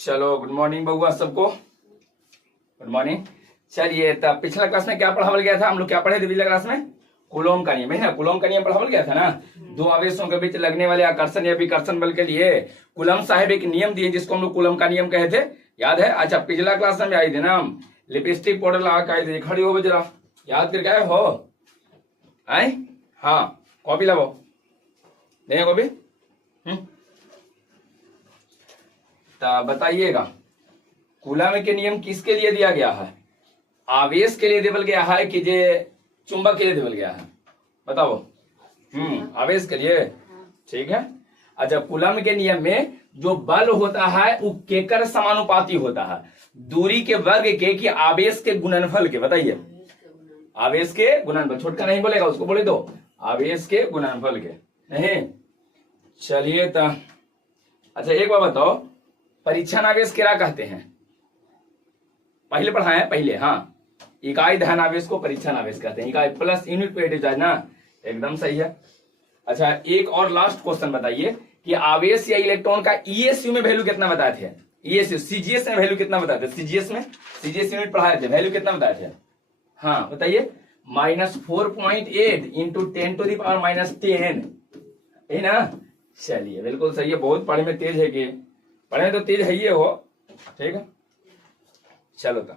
चलो good morning बउआ सबको। Good morning. चलिए तब पिछला क्लास में क्या पढ़ावल गया था, हम लोग क्या पढ़े थे पिछला क्लास में? कूलॉम का नियम है ना, कूलॉम का नियम पढ़ावल गया था ना। दो आवेशों के बीच लगने वाले आकर्षण या विकर्षण बल के लिए कूलॉम साहब एक नियम दिए जिसको हम लोग कूलॉम का नियम कहे थे, याद है? अच्छा पिछला क्लास में आई थी ना, हम लिपस्टिक पाउडर लगा के आए थे। खड़ी हो जरा, याद करके आए हो? आए हाँ, कॉपी लगाओ, दें कॉपी। तो बताइएगा कूलॉम के नियम किसके लिए दिया गया है? आवेश के लिए देवल गया है कि जे चुंबक के लिए देवल गया है? बताओ। आवेश के लिए, ठीक है। अच्छा कूलॉम के नियम में जो बल होता है वो केकर समानुपाती होता है? दूरी के वर्ग के कि आवेश के गुणनफल के? बताइए। आवेश के गुणनफल, छोटका नहीं बोलेगा उसको, बोले दो आवेश के गुणनफल के। नहीं, चलिए तो अच्छा एक बार बताओ, परीक्षण आवेश क्या कहते हैं? पहले पढ़ाए हैं पहले, हाँ। इकाई धन आवेश को परीक्षण आवेश कहते हैं, इकाई प्लस यूनिट पे चार्ज ना, एकदम सही है। अच्छा एक और लास्ट क्वेश्चन बताइए कि आवेश या इलेक्ट्रॉन का ईएसयू में वैल्यू कितना बताए थे? ईएसयू, सीजीएस में वैल्यू कितना बताए थे? सीजीएस में, सीजीएस यूनिट पढ़ाए थे, वैल्यू कितना बताए थे? हाँ बताइए। -4.8 इंटू 10⁻⁻10 है ना। चलिए बिल्कुल सही है, बहुत पढ़ने में तेज है कि पढ़े में तो तेज है ये हो, ठीक है। चलो तो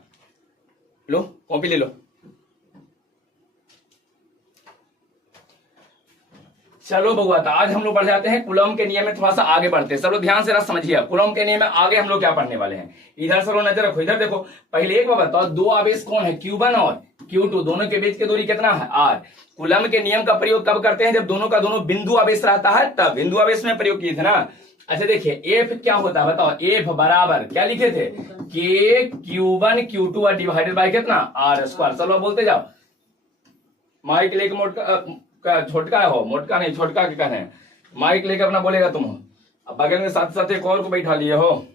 लो कॉपी ले लो। चलो बउआ तो आज हम लोग बढ़ जाते हैं कूलॉम के नियम में, थोड़ा सा आगे बढ़ते हैं। सब लोग ध्यान से समझिए, कूलॉम के नियम में आगे हम लोग क्या पढ़ने वाले हैं। इधर सब लोग नजर रखो, इधर देखो। पहले एक बार बताओ, दो आवेश कौन है? Q1 और Q2, दोनों के बीच की दूरी कितना है? R। कूलॉम के नियम का प्रयोग कब करते हैं? जब दोनों का दोनों बिंदु आवेश रहता है, तब बिंदु आवेश में प्रयोग किए थे ना। अच्छा देखिए F क्या होता है बताओ? F बराबर क्या लिखे थे? K Q1 Q2 divided bye कितना? R²। चलो बोलते जाओ। माइक लेके मोटका छोटका हो, मोटका नहीं छोटका के कहने, माइक लेके अपना बोलेगा तुम। अब बगल में साथ साथ एक और को बैठा लिए हो।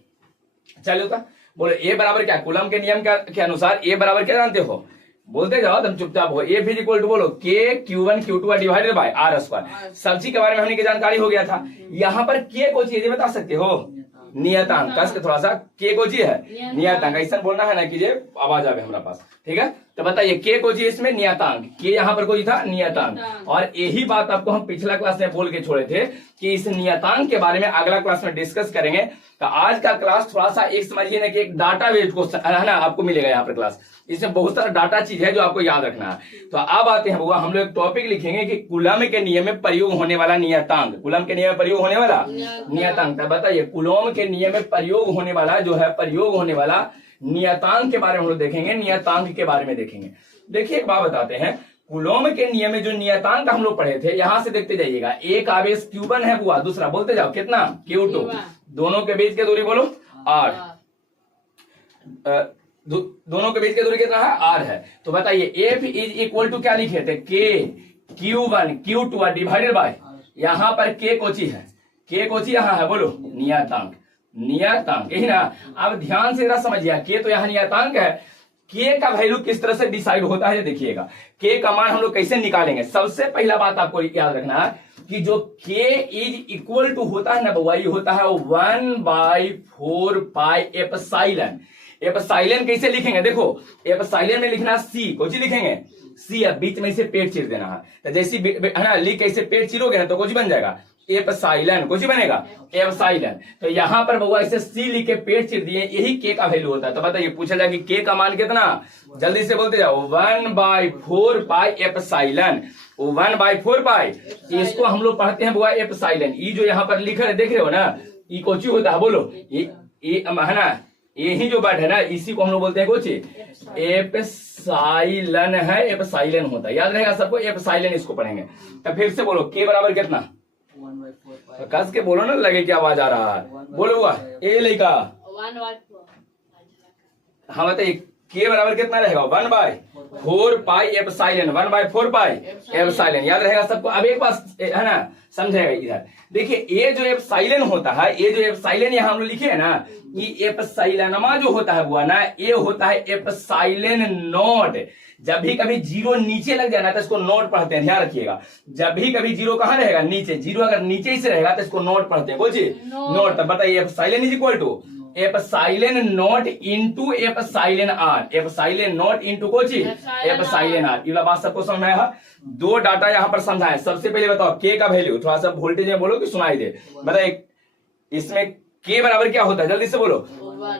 चलो तो बोलो ए बराबर क्या? कूलॉम के नियम के अनुसार ए बराबर क्या जानते हो? बोलते जाओ, तुम चुपचाप हो। F इक्वल टू बोलो K Q1 Q2 divided bye R²। सब चीज के बारे में हमने की जानकारी हो गया था। यहाँ पर K को चीज बता सकते हो? नियतांक। कस के थोड़ा सा K को जी है नियतांक, ऐसा बोलना है ना कि जे आवाज आवे हमारा पास, ठीक है। तो बताइए K को जी इसमें नियतांक, K यहाँ पर कोई था नियतांक। और यही बात आपको हम पिछला क्लास में बोल के छोड़े थे कि इस नियतांक के बारे में अगला क्लास में डिस्कस करेंगे। तो आज का क्लास थोड़ा सा एक समझिए ना कि एक डाटा बेस्ड क्वेश्चन है ना, आपको मिलेगा यहाँ पर क्लास। इसमें बहुत सारा डाटा चीज है जो आपको याद रखना है। तो अब आते हैं बुआ, हम लोग एक टॉपिक लिखेंगे कि कूलॉम के नियम में प्रयोग होने वाला नियतांक। कूलॉम के नियम में प्रयोग होने वाला नियतांक। बताइए कूलॉम के नियम में प्रयोग होने वाला जो है, प्रयोग होने वाला नियतांक के बारे में हम लोग देखेंगे, नियतांक के बारे में देखेंगे। देखिए एक बात बताते हैं, कूलॉम के नियम में जो नियतांक हम लोग पढ़े थे, यहां से देखते जाइएगा। एक आवेश Q1 है बुआ, दूसरा बोलते जाओ कितना? Q2। दोनों के बीच की दूरी बोलो R। दोनों के बीच की दूरी कितना है? R है। तो बताइए F इज इक्वल टू क्या लिखे थे? K Q1 Q2 divided bye, यहाँ पर K कोची है? K कोची यहाँ है, बोलो नियतांक। नियतांक यही ना। अब ध्यान से जरा समझिए, K तो यहाँ नियतांक है। K का वैल्यू किस तरह से डिसाइड होता है देखिएगा। K का मान हम लोग कैसे निकालेंगे? सबसे पहला बात आपको याद रखना है कि जो K इज इक्वल टू होता है ना बउआ, ये होता है 1/4 पाई एप्सिलॉन। एप्सिलॉन कैसे लिखेंगे? देखो एप्सिलॉन में लिखना C, कुछ लिखेंगे C, अब बीच में से पेट चीर देना है। तो जैसे है ना, लिख कैसे पेट चीरोगे ना तो कुछ बन जाएगा एप्सिलॉन, कुछ बनेगा एप्सिलॉन। तो यहाँ पर बउआ ऐसे C लिख के पेट चिर दिए, यही K का वैल्यू होता है। तो बताइए पूछा जाए कि K का मान कितना? जल्दी से बोलते जाओ, 1/4 पाई एप्सिलॉन। 1/4 पाई, इसको हम लोग पढ़ते हैं बुआ एप्सिलॉन। ये जो यहाँ पर लिखा है देख रहे हो ना, ये कोची होता है? बोलो ये है ना, यही जो वर्ड है ना, इसी को हम लोग बोलते हैं कोची एप्सिलॉन है, एप्सिलॉन होता है। याद रहेगा सबको, एप्सिलॉन इसको पढ़ेंगे। तो फिर से बोलो K बराबर कितना? तो कस के बोलो ना, लगे क्या आवाज आ रहा है, बोलो हुआ ए लेगा। हाँ बताइए K बराबर कितना रहेगा? 1/4 पाई एप्सिलॉन। 1/4 पाई एप्सिलॉन, याद रहेगा सबको। अब एक बात है ना, समझेगा इधर। देखिए ये जो एप्सिलॉन होता है, ये जो एप्सिलॉन यहाँ हम लोग लिखे है ना, ये एप्सिलॉनमा जो होता है बुआ ना, ये होता है एप्सिलॉन नॉट। जब भी कभी जीरो नीचे लग जाए ना तो इसको नोट पढ़ते हैं, ध्यान रखिएगा। जब भी कभी जीरो कहाँ रहेगा? नीचे। जीरो अगर नीचे ही से रहेगा तो इसको नोट पढ़ते हैं, बोलिए नोट। तब बताइए epsilon is equal to epsilon naught into epsilon R, epsilon naught into कोची एप्सिलॉन आर। ये बात सबको समझ में आया? दो डाटा यहाँ पर समझाए। सबसे पहले बताओ के का वैल्यू, थोड़ा सा वोल्टेज में बोलो कि सुनाई दे। बताओ इसमें के बराबर क्या होता है, जल्दी से बोलो।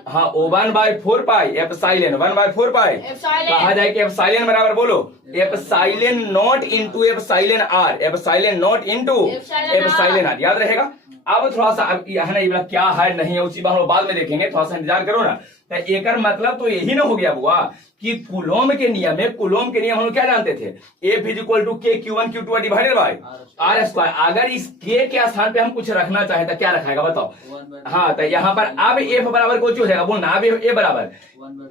हाँ, O1 by 4 pi epsilon, 1 by 4 pi कहा जाए कि एप्सिलॉन बराबर बोलो epsilon naught into epsilon R, epsilon naught into epsilon R, याद रहेगा। अब थोड़ा सा अब है ना, ये क्या है नहीं है उसी बात हम बाद में देखेंगे, थोड़ा सा इंतजार करो ना। तो एक मतलब तो यही ना हो गया बुआ कि कूलॉम के नियम में, कूलॉम के नियम हम लोग क्या जानते थे, F इज इक्वल टू के Q1 Q2 divided by R square. अगर इस के स्थान पे हम कुछ रखना चाहे तो क्या रखाएगा बताओ। हाँ, तो यहाँ पर अब F बराबर कुछ हो जाएगा, बोलना अब ए बराबर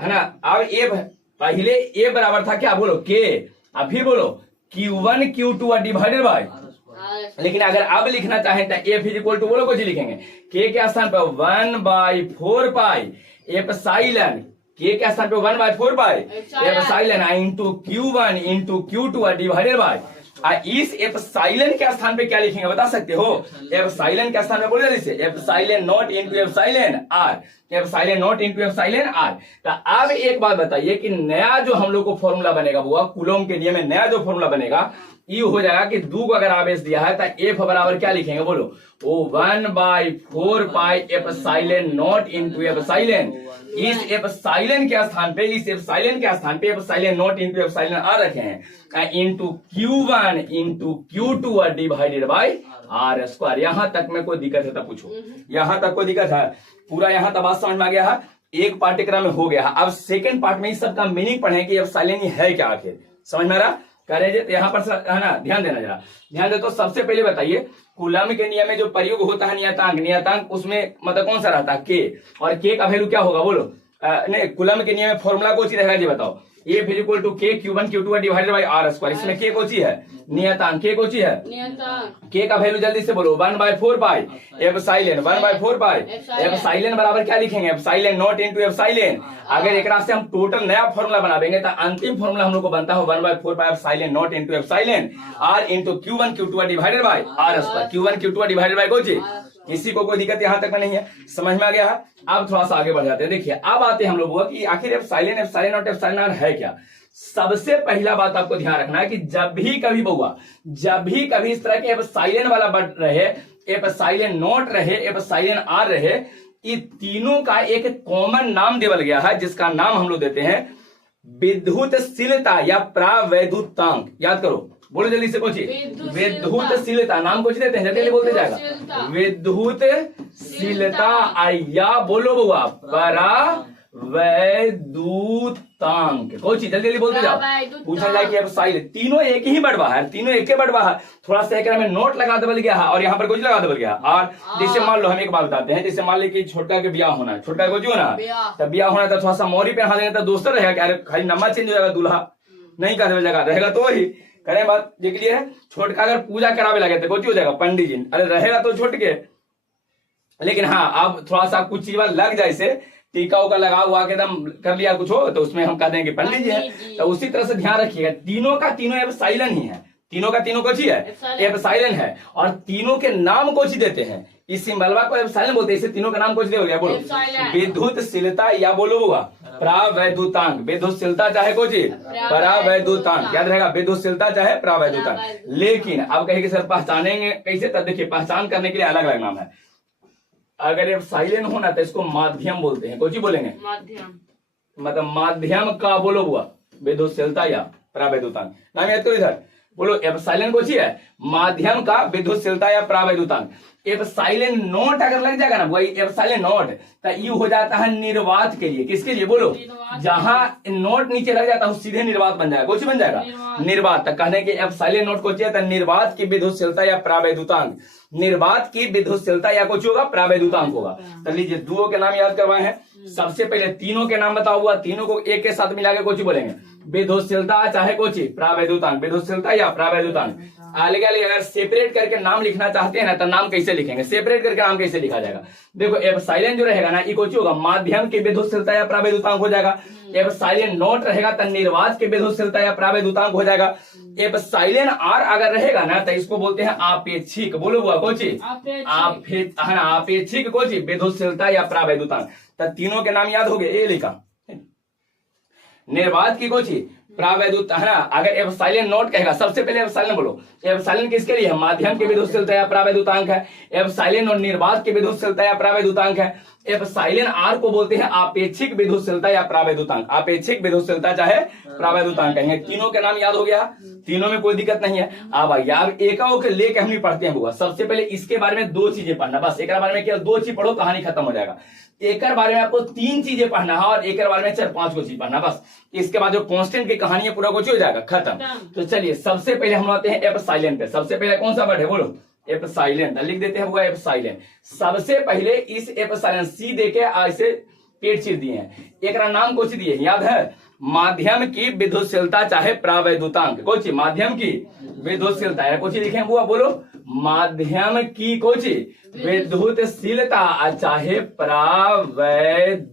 है ना। अब F पहले ए बराबर था क्या, बोलो के, अभी बोलो Q1 Q2 डिवाइडेड बाय। लेकिन अगर अब लिखना चाहे तो F इज इक्वल टू बोलो कुछ लिखेंगे के के स्थान पर 1 बाय 4 पाई एप्सिलॉन, के के स्थान पे 1 by 4 pi epsilon into Q1 into Q2 divided by. इस एप्सिलॉन के स्थान पे क्या लिखेंगे बता सकते हो? एप्सिलॉन के स्थान पे बोलो जल्दी से, epsilon naught into epsilon R, epsilon naught into epsilon R. तो अब एक बात बताइए कि नया जो हम लोग को फॉर्मूला बनेगा वो कूलॉम के नियम में नया जो फॉर्मूला बनेगा ये हो जाएगा कि दू को अगर आवेश दिया है तो F बराबर क्या लिखेंगे बोलो, O1 by 4 pi epsilon naught into epsilon. इस एप्सिलॉन के स्थान पे, इस एप्सिलॉन के स्थान पे epsilon naught into epsilon R रखे हैं, into Q1 into Q2 divided by R square. यहां तक में कोई दिक्कत है तो पूछो, यहां तक कोई दिक्कत है? पूरा यहां तक बात समझ में आ गया है? एक पाठ्यक्रम में हो गया है। अब सेकंड पार्ट में इस सबका मीनिंग पढ़े कि एप्सिलॉन है क्या, आखिर समझ में आ रहा? करेंगे तो यहाँ पर है ना, ध्यान देना जरा, ध्यान दे। तो सबसे पहले बताइए कूलॉम के नियम में जो प्रयोग होता है नियतांक, नियतांक उसमें मतलब कौन सा रहता है के, और के का वैल्यू क्या होगा बोलो। नहीं, कूलॉम के नियम में फॉर्मूला कौन सी रहेगा जी बताओ। F इज इक्वल टू के Q1 Q2 divided by R square. इसमें के कौन सी है, नियतांक, के कौन सी है नियतांक। के का वैल्यू जल्दी से बोलो 1 by 4 pi epsilon, 1 by 4 pi epsilon बराबर क्या लिखेंगे, एप्सिलॉन नॉट इनटू एप्सिलॉन। अगर एक से हम टोटल नया फॉर्मूला बनाएंगे तो अंतिम फॉर्मूला हम लोग को बनता है 1 by 4 pi epsilon naught into epsilon R into Q1 Q2 divided by R square. Q1 Q2 divided by कौन सी, किसी को कोई दिक्कत यहां तक में नहीं है, समझ में आ गया है? अब थोड़ा सा आगे बढ़ जाते हैं। देखिए अब आते हैं हम लोग कि आखिर epsilon, epsilon naught, epsilon R है क्या। सबसे पहला बात आपको ध्यान रखना है कि जब भी कभी बउआ, जब भी कभी इस तरह के एप्सिलॉन वाला वर्ड रहे, एप्सिलॉन नॉट रहे, एप्सिलॉन आर रहे, ये तीनों का एक कॉमन नाम देवल गया है जिसका नाम हम लोग देते हैं विद्युतशीलता या प्रावैद्युतांक। याद करो, बोलो जल्दी से, पूछिए विद्युतशीलता नाम कुछ देते हैं, जल्दी बोलते जाएगा विद्युतशीलता या बोलो बउआ वैद्युतांक। कोई चीज जल्दी बोलते जाओ, पूछा जाए कि एप्सिलॉन, तीनों एक ही बढ़वा है, तीनों एक ही बढ़वा है, थोड़ा सा एक में नोट लगा देवल गया है और यहाँ पर कुछ लगा देवल गया। और जैसे मान लो हम एक बात बताते हैं, जैसे मान लो कि छोटका के ब्याह होना है, छोटका को जो ना तो ब्याह होना है तो थोड़ा सा मोरी पे हाथ देना तो दोस्तों रहेगा क्या, खाली नंबर चेंज हो जाएगा, दूल्हा नहीं कर देवल जाएगा, रहेगा तो ही करें बात ये क्लियर है। छोटका अगर पूजा करावे लगे तो कुछ हो जाएगा पंडित जी, अरे रहेगा तो छोट के। लेकिन हाँ अब थोड़ा सा कुछ चीज लग जाए से टीका उका लगा हुआ के एकदम कर लिया कुछ हो तो उसमें हम कह देंगे पंडित जी है। तो उसी तरह से ध्यान रखिएगा तीनों का तीनों एप्सिलॉन ही है, तीनों का तीनों कुछ ही है एप्सिलॉन है, और तीनों के नाम कुछ देते हैं, इस सिंबलवा को एप्सिलॉन बोलते हैं, इसे तीनों का नाम कुछ दे हो गया। बोलो विद्युतशीलता या बोलो हुआ प्रावैद्युतांक, विद्युतशीलता चाहे कुछ प्रावैद्युतांक, याद रहेगा विद्युतशीलता चाहे प्रावैद्युतांक। लेकिन अब कहेंगे सर पहचानेंगे कैसे, तब देखिए पहचान करने के लिए अलग अलग नाम है। अगर एप्सिलॉन होना तो इसको माध्यम बोलते हैं, कुछ बोलेंगे माध्यम, मतलब माध्यम का बोलो हुआ विद्युतशीलता या प्रावैद्युतांक। नाम याद करो इधर, बोलो एप्सिलॉन कुछ है माध्यम का विद्युतशीलता या प्रावैद्युतांक। एप्सिलॉन नोट अगर लग जाएगा ना वही एप्सिलॉन नोट तो ये हो जाता है निर्वात के लिए, किसके लिए बोलो, जहां नोट नीचे लग जाता है सीधे निर्वात बन जाएगा, कुछ बन जाएगा निर्वात। तो कहने के एप्सिलॉन नोट को चाहिए निर्वात की विद्युतशीलता या प्रावैद्युतांक, निर्वात की विद्युतशीलता या कुछ होगा प्रावैद्युतांक होगा। तो लीजिए दुओं के नाम याद करवाए हैं, सबसे पहले तीनों के नाम बताओ हुआ, तीनों को एक के साथ मिला के कुछ बोलेंगे विद्युतशीलता चाहे कुछ प्रावैद्युतांक, विद्युतशीलता या प्रावैद्युतांक। अलग अलग अगर सेपरेट करके नाम लिखना चाहते हैं ना तो नाम कैसे लिखेंगे, सेपरेट करके नाम कैसे लिखा जाएगा। देखो एप्सिलॉन जो रहेगा ना, इको होगा माध्यम की विद्युतशीलता या प्रावैधुतांक हो जाएगा। एप्सिलॉन नॉट रहेगा तो निर्वात की विद्युतशीलता या प्रावैधुतांक हो जाएगा। एप्सिलॉन आर अगर रहेगा ना तो इसको बोलते हैं आपेक्षिक, बोलो बुआ कोची, आपेक्षिक कोची विद्युतशीलता या प्रावैधुतांक। तो तीनों के नाम याद हो गए, ये लिखा निर्वात की कोची प्रावैधुत है ना। अगर एप्सिलॉन नॉट कहेगा सबसे पहले एप्सिलॉन बोलो, एप्सिलॉन किसके लिए है, माध्यम की विद्युतशीलता या प्रावैधुतांक है। एप्सिलॉन और निर्वात की विद्युतशीलता या प्रावैधुतांक है। एप्सिलॉन आर को बोलते हैं आपेक्षिक विद्युतशीलता या प्रावैधुतांक, आपेक्षिक विद्युतशीलता चाहे प्रावैधुतांक कहेंगे। तीनों के नाम याद हो गया, तीनों में कोई दिक्कत नहीं है। अब यार एक लेके हम नहीं पढ़ते हैं बुआ, सबसे पहले इसके बारे में 2 चीजें पढ़ना, बस एक बारे में केवल 2 चीज पढ़ो, कहानी खत्म हो जाएगा। एक बारे में आपको 3 चीजें पढ़ना है और एक बारे में 4-5 को चीज पढ़ना, बस इसके बाद जो कांस्टेंट की कहानी है पूरा कुछ हो जाएगा खत्म। तो चलिए सबसे पहले हम आते हैं एप्सिलॉन पे। सबसे पहले कौन सा वर्ड है बोलो, एप्सिलॉन, लिख देते हैं वो एप्सिलॉन। सबसे पहले इस एप्सिलॉन सी देके ऐसे पेट चीर दिए हैं, एक नाम कुछ दिए याद है, माध्यम की विद्युतशीलता चाहे प्रावैधुतांक, कोची माध्यम की विद्युतशीलता है, कुछ लिखे बुआ बोलो, माध्यम की कोची विद्युतशीलता चाहे प्रावैधुतांक,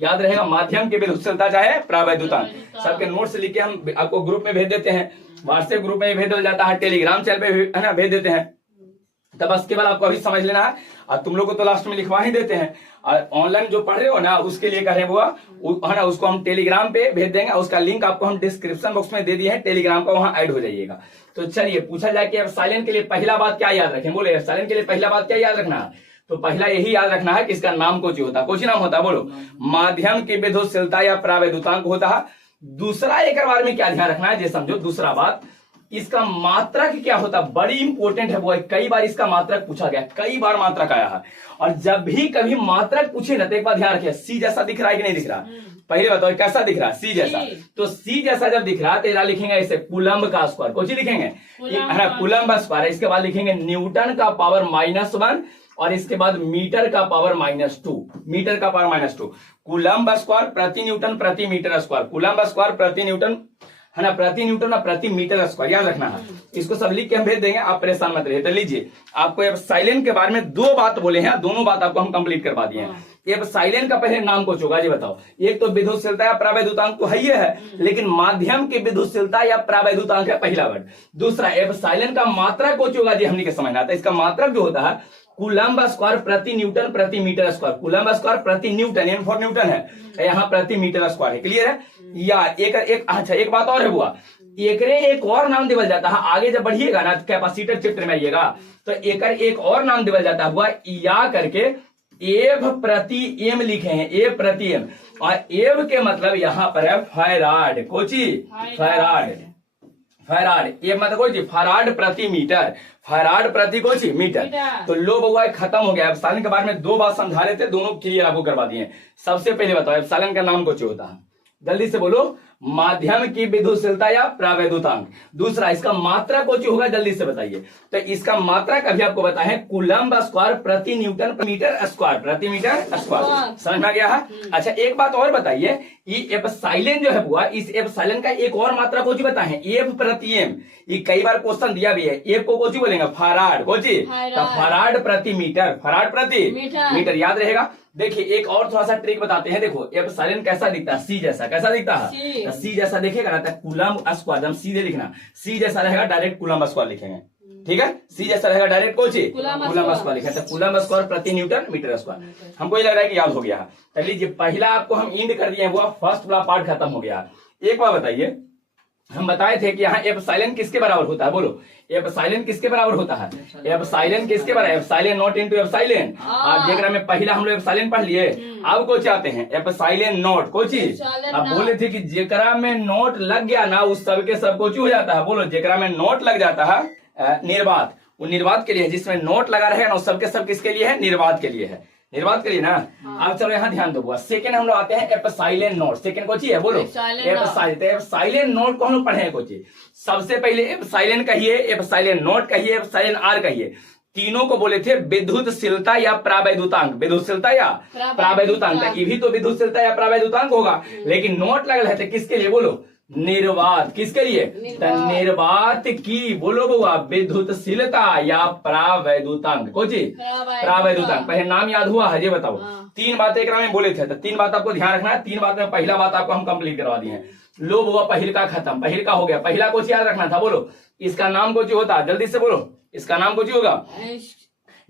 याद रहेगा माध्यम की विद्युतशीलता चाहे प्रावैधुतांक। सबके नोट्स लिख के हम आपको ग्रुप में भेज देते हैं, व्हाट्सएप ग्रुप में भेज दिया जाता है, टेलीग्राम चैनल पे है ना भेज देते हैं। तब बस केवल आपको अभी समझ लेना है और तुम लोग को तो लास्ट में लिखवा ही देते हैं। और ऑनलाइन जो पढ़ रहे हो ना उसके लिए कह रहे हुआ है ना, उसको हम टेलीग्राम पे भेज देंगे, उसका लिंक आपको हम डिस्क्रिप्शन बॉक्स में दे दिए हैं, टेलीग्राम का वहां ऐड हो जाइएगा। तो चलिए पूछा जाए कि एप्सिलॉन के लिए पहला बात क्या याद रखें, बोले एप्सिलॉन के लिए पहला बात क्या याद रखना है, तो पहला यही याद रखना है कि इसका नाम कुछ होता है, कुछ नाम होता है बोलो, माध्यम की विद्युतशीलता या प्रावैधुतांक होता है। दूसरा एक बार में क्या ध्यान रखना है ये समझो, दूसरा बात इसका मात्रक क्या होता है, बड़ी इंपॉर्टेंट है वो, कई बार इसका मात्रक पूछा गया, कई बार मात्रक आया है। और जब भी कभी मात्रक पूछे ना तो एक बार ध्यान रखिए, सी जैसा दिख रहा है कि नहीं दिख रहा, पहले बताओ कैसा दिख रहा है, सी जैसा। तो सी जैसा जब दिख रहा है तेरा लिखेंगे ऐसे कूलम्ब का स्क्वायर, कुछ लिखेंगे है ना कूलम्ब स्क्वायर, इसके बाद लिखेंगे न्यूटन का पावर -1 और इसके बाद मीटर का पावर -2, मीटर का पावर -2, कूलम्ब स्क्वायर प्रति न्यूटन प्रति मीटर स्क्वायर, कूलम्ब स्क्वायर प्रति न्यूटन है ना, प्रति न्यूटन और प्रति मीटर स्क्वायर, याद रखना है। इसको सब लिख के हम भेज देंगे, आप परेशान मत रहिए। तो लीजिए आपको एप्सिलॉन के बारे में 2 बात बोले हैं, दोनों बात आपको हम कंप्लीट करवा दिए हैं। एप्सिलॉन का पहले नाम कुछ होगा जी बताओ, एक तो विद्युतशीलता या प्रावैधुतांक तो है, लेकिन माध्यम की विद्युतशीलता या प्रावैधुतांक है पहला वर्ड। दूसरा एप्सिलॉन का मात्रक कुछ होगा जी, हमने के समझना था, इसका मात्रक जो होता है कूलम्ब स्क्वायर प्रति न्यूटन प्रति मीटर स्क्वायर, कूलम्ब स्क्वायर प्रति न्यूटन, एन फॉर न्यूटन है, यहाँ प्रति मीटर स्क्वायर है, क्लियर है। या अच्छा एक बात और है बुआ, एक और नाम दिया जाता है, आगे जब बढ़िएगा ना कैपेसिटर चित्र में आइएगा तो एक और नाम दिया जाता है बुआ, या करके एव प्रति एम लिखे हैं, एव प्रति एम, और एव के मतलब यहाँ पर है फैराड, कोची फैराड, फैराड ये मतलब कोई फैराड प्रति मीटर, फैराड प्रति कोची मीटर। तो लो बउआ खत्म हो गया। एप्सिलॉन के बारे में 2 बात समझा रहे थे, दोनों क्लियर आपको करवा दिए। सबसे पहले बताओ एप्सिलॉन का नाम कुछ होता है, जल्दी से बोलो, माध्यम की विद्युतशीलता या प्रावैधुतांक। दूसरा इसका मात्रक कुछ होगा, जल्दी से बताइए। तो इसका मात्रक अभी आपको बताए कूलम्ब स्क्वायर प्रति न्यूटन मीटर स्क्वायर, प्रति मीटर स्क्वायर, समझ में गया है। अच्छा एक बात और बताइए, ये एप्सिलॉन जो है बुआ, इस एप्सिलॉन का एक और मात्रा कुछ बताए, एफ प्रति एम, ये कई बार क्वेश्चन दिया भी है, एफ को कुछ बोलेंगे फैराड, कोची फैराड प्रति मीटर, फैराड प्रति मीटर, याद रहेगा। देखिए एक और थोड़ा सा ट्रिक बताते हैं, देखो एप्सिलॉन कैसा दिखता है, सी जैसा, कैसा दिखता है, तो सी जैसा देखेगा ना तो कूलम्ब स्क्वायर, हम सीधे लिखना, सी जैसा रहेगा डायरेक्ट कूलम्ब स्क्वायर लिखेंगे, ठीक है, सी जैसा रहेगा डायरेक्ट कोची कूलम्ब स्क्वायर लिखा, तो कूलम्ब स्क्वायर प्रति न्यूटन मीटर स्क्वायर। हमको ये लग रहा है कि याद हो गया। तो लीजिए पहला आपको हम इंड कर दिए, वो फर्स्ट वाला पार्ट खत्म हो गया। एक बार बताइए, हम बताए थे कि यहाँ एप्सिलॉन किसके बराबर होता है, बोलो एप्सिलॉन किसके बराबर होता है, एप्सिलॉन किसके बराबर, एप्सिलॉन नॉट इनटू एप्सिलॉन। आप जेकरा में पहला हम लोग एप्सिलॉन पढ़ लिए, अब को चाहते हैं एप्सिलॉन नॉट, को चीज अब बोले थे कि जेकरा में नोट लग गया ना उस सब के सब कुछ हो जाता है, बोलो जेकरा में नोट लग जाता है निर्वात, वो निर्वात के लिए है, जिसमें नोट लगा रहेगा ना उस सब के सब किसके लिए है, निर्वात के लिए है, निर्वात के लिए ना। अब चलो यहाँ ध्यान दो, सेकंड हम लोग आते हैं एप्सिलॉन नोट, सेकंड को चाहिए बोलो एप्सिलॉन नोट को हम लोग पढ़े हैं, कोची सबसे पहले एप्सिलॉन कहिए, एप्सिलॉन नोट कहिए, एप्सिलॉन आर कहिए, तीनों को बोले थे विद्युतशीलता या प्रावैधुतांक, विद्युतशीलता या प्रावैधुतांक, ये भी तो विद्युतशीलता या प्रावैधुतांक होगा, लेकिन नोट लग रहे थे किसके लिए बोलो, निर्वात किसके लिए? तो निर्वात की बोलो बउआ विद्युतशीलता या प्रावैद्युतांक। कोची? प्रावैद्युतांक। पहले नाम याद हुआ है? ये बताओ। तीन बातें एक में बोले थे, तो तीन बात आपको ध्यान रखना है। तीन बात में पहला बात आपको हम कंप्लीट करवा दिए हैं। लो बउआ पहिल का खत्म, पहिल का हो गया। पहला कुछ याद रखना था, बोलो इसका नाम कुछ होता, जल्दी से बोलो इसका नाम कुछ होगा।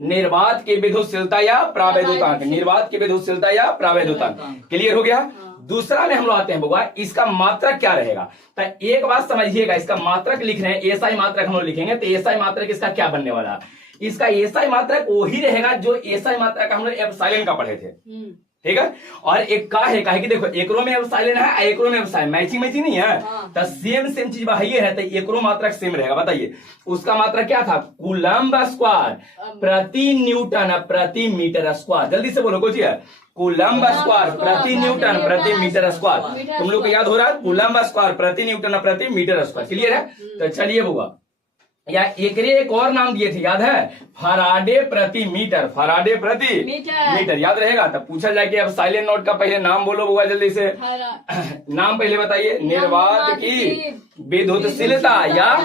निर्वात की विद्युतशीलता या प्रावैद्युतांक। निर्वात की विद्युतशीलता या प्रावैद्युतांक। क्लियर हो गया? दूसरा में हम लोग आते हैं बउआ, इसका मात्रक क्या रहेगा। तो एक बात समझिएगा, इसका मात्रक लिख रहे हैं, एसआई मात्रक हम लोग लिखेंगे, तो एसआई मात्रक इसका क्या बनने वाला है? इसका एसआई मात्रक वही रहेगा जो एसआई मात्रक हम लोग एप्सिलॉन का पढ़े थे, ठीक है। और एक का है कि देखो एकरो में एप्सिलॉन है, एकरो में एप्सिलॉन, मैचिंग नहीं है, तो सेम चीज वही है, तो एकरो मात्रक सेम रहेगा। बताइए उसका मात्रक क्या था? कूलम्ब स्क्वायर प्रति न्यूटन प्रति मीटर स्क्वायर। जल्दी से बोलो कुछ है। कूलम्ब स्क्वायर प्रति न्यूटन प्रति मीटर स्क्वायर। तुम लोग को याद हो रहा है? कूलम्ब स्क्वायर प्रति न्यूटन प्रति मीटर स्क्वायर। क्लियर है? तो चलिए बउआ, या एक और नाम दिए थे, याद है? फराडे प्रति मीटर। फराडे प्रति मीटर याद रहेगा? तब पूछा जाए कि अब साइलेंट नोट का पहले नाम बोलो बउआ जल्दी से। नाम पहले बताइए। निर्वात की विद्युतशीलता या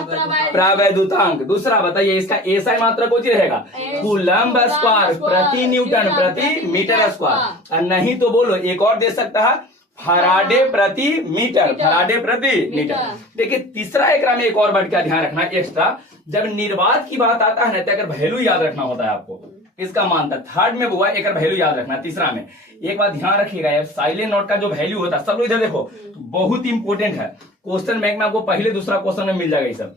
प्रावैद्युतांक। दूसरा बताइए इसका एसआई मात्रा कौन सी रहेगा? कूलम्ब स्क्वायर प्रति न्यूटन प्रति मीटर स्क्वायर। नहीं तो बोलो एक और दे सकता है, फराडे प्रति मीटर। फराडे प्रति मीटर। देखिए तीसरा एक में एक और वर्ड का ध्यान रखना एक्स्ट्रा, जब निर्वात की बात आता है ना, तो अगर वैल्यू याद रखना होता है आपको, इसका मानता। थर्ड में बुआ एक वैल्यू याद रखना। तीसरा में एक बात ध्यान रखिएगा, साइलेंट नोट का जो वैल्यू होता है, सब लोग इधर देखो, बहुत इंपॉर्टेंट है। क्वेश्चन बैंक में आपको पहले दूसरा क्वेश्चन में मिल जाएगा ये सब।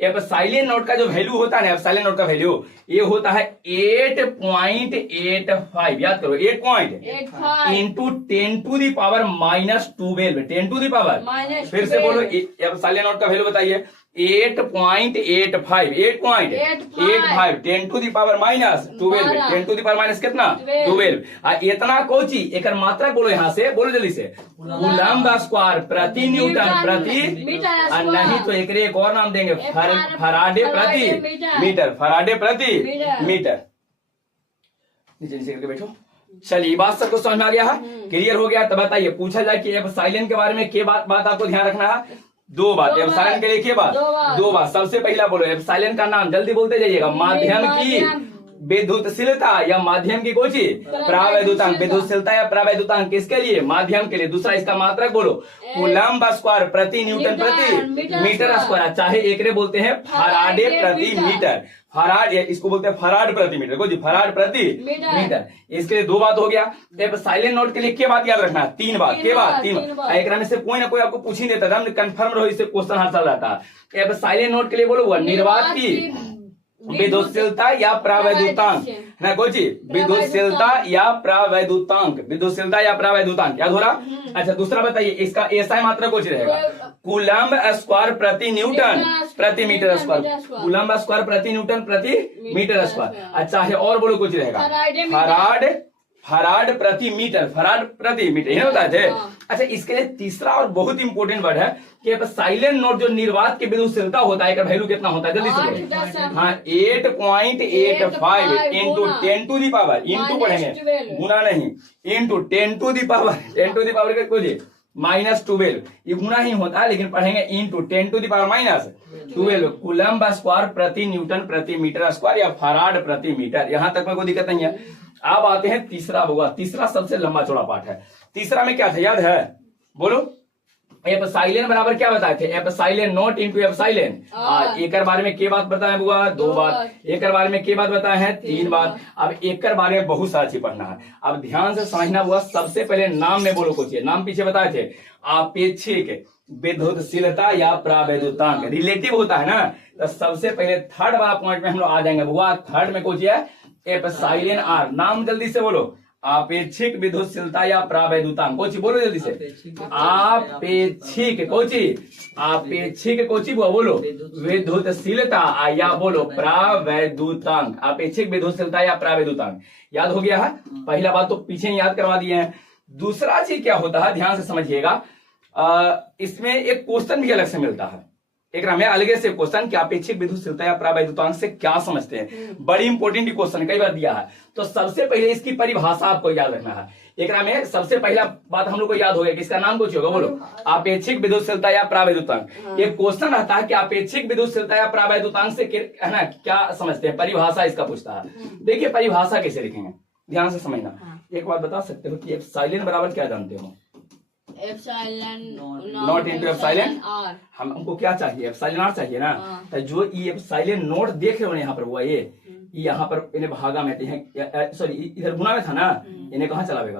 एप्सिलॉन नोट का जो वैल्यू होता है ना, एप्सिलॉन नोट का वैल्यू ये होता है 8.85। याद करो 8.85 into 10 to the power -12। 10 to the power, फिर से बोलो एप्सिलॉन नोट का वैल्यू बताइए। 8.85 8.85 10 to the power -12। 10 to the power minus कितना? 12। इतना कोची एक मात्रा बोलो, यहाँ से बोलो जल्दी से। कूलम्ब स्क्वायर प्रति न्यूटन प्रति नहीं तो एक और नाम देंगे, फराडे प्रति मीटर। फराडे प्रति मीटर। नीचे नीचे करके बैठो। चलिए बात सबको समझ में आ गया है? क्लियर हो गया? तो बताइए पूछा जाए कि एप्सिलॉन के बारे में क्या बात आपको ध्यान रखना है? दो बात। एप्सिलॉन के लिए क्या बात? दो बात। सबसे पहला बोलो एप्सिलॉन का नाम, जल्दी बोलते जाइएगा। माध्यम की विद्युतशीलता या माध्यम की कोची? प्रावैद्युतांक। विद्युतशीलता या प्रावैद्युतांक किसके लिए? माध्यम के लिए। दूसरा इसका मात्रक बोलो, कूलम्ब स्क्वायर प्रति न्यूटन प्रति मीटर स्क्वायर। चाहे एक बोलते हैं फराडे प्रति मीटर। फराड, इसको बोलते हैं फराड प्रति मीटर। कोई फराड प्रति मीटर। इसके लिए दो बात हो गया। साइलेंट नोट के लिए क्या बात याद रखना है? तीन बात। क्या बात? तीन। एक में से कोई ना कोई आपको पूछ ही देता था, कंफर्म रहो, इससे क्वेश्चन हर साल रहता है। साइलेंट नोट के लिए बोलो निर्वात की विद्युतशीलता या प्रावैद्युतांक ना कोची? विद्युतशीलता या प्रावैद्युतांक। विद्युतशीलता या प्रावैद्युतांक याद हो रहा? अच्छा दूसरा बताइए इसका एसआई मात्रा कुछ रहेगा? कूलम्ब स्क्वायर प्रति न्यूटन प्रति मीटर स्क्वायर। कूलम्ब स्क्वायर प्रति न्यूटन प्रति मीटर स्क्वायर। अच्छा है और बोलो कुछ रहेगा? फराड प्रति मीटर। फराड प्रति मीटर ये होता है। अच्छा इसके लिए तीसरा और बहुत इंपॉर्टेंट वर्ड है कि साइलेंट नोट जो निर्वात की विद्युतशीलता होता है, वैल्यू कितना होता है? जल्दी से बोलो। हाँ 8.85 into 10 to the power, into पढ़ेंगे गुना नहीं, into 10 to the power, 10 to the power के कुछ -12। ये गुना ही होता है लेकिन पढ़ेंगे into 10 to the power -12। Coulomb square प्रति न्यूटन प्रति मीटर स्क्वायर या फराड प्रति मीटर। यहां तक में कोई दिक्कत नहीं है। अब आते हैं तीसरा होगा। तीसरा सबसे लंबा चौड़ा पाठ है। तीसरा में क्या था याद है? बोलो। एप्सिलॉन बराबर क्या बताए थे? Epsilon naught into epsilon. एक बारे में क्या बात बताए बुआ? दो बात। एक बारे में क्या बात बताए हैं? तीन बात। अब एक बारे में बहुत सारा चीज पढ़ना है। अब ध्यान से समझना हुआ। सबसे पहले नाम में बोलो कुछ। नाम पीछे बताए थे आपेक्षिक विद्युतशीलता या प्रावैद्युतांक। रिलेटिव होता है ना, तो सबसे पहले थर्ड वाला पॉइंट में हम लोग आ जाएंगे बुआ। थर्ड में कुछ है एप्सिलॉन आर। नाम जल्दी से बोलो। आपेक्षिक विद्युतशीलता या प्रावैद्युतांक। कोची बोलो जल्दी से। आपेक्षिक कोची? आपेक्षिक कोची बोलो विद्युतशीलता या बोलो प्रावैद्युतांक। आपेक्षिक विद्युतशीलता या प्रावैद्युतांक याद हो गया है? पहला बात तो पीछे याद करवा दिए हैं। दूसरा चीज क्या होता है ध्यान से समझिएगा। इसमें एक क्वेश्चन भी अलग से मिलता है। एक में अलग से क्वेश्चन कि अपेक्षिक विद्युतशीलता या प्रावैद्युतांक से क्या समझते हैं। बड़ी इंपॉर्टेंट क्वेश्चन कई बार दिया है। तो सबसे पहले इसकी परिभाषा आपको याद रखना है। एकरा में सबसे पहला बात हम लोग को याद हो गया कि इसका नाम कुछ होगा, बोलो आपेक्षिक विद्युतशीलता या प्रावैद्युतांक। एक क्वेश्चन रहता है कि आपेक्षिक विद्युतशीलता या प्रावैद्युतांक से है ना क्या समझते हैं, परिभाषा इसका पूछता है। देखिए परिभाषा कैसे लिखेंगे, ध्यान से समझना। एक बात बता सकते हो कि एप्सिलॉन बराबर क्या जानते हो? Naught into epsilon R. हमको क्या चाहिए, एप्सिलॉन आर चाहिए ना। तो जो ये एप्सिलॉन नॉट देख रहे हो यहाँ पर हुआ, ये यहाँ पर इन्हें भागा में सॉरी इधर गुना में था ना, इन्हें कहाँ चलावेगा?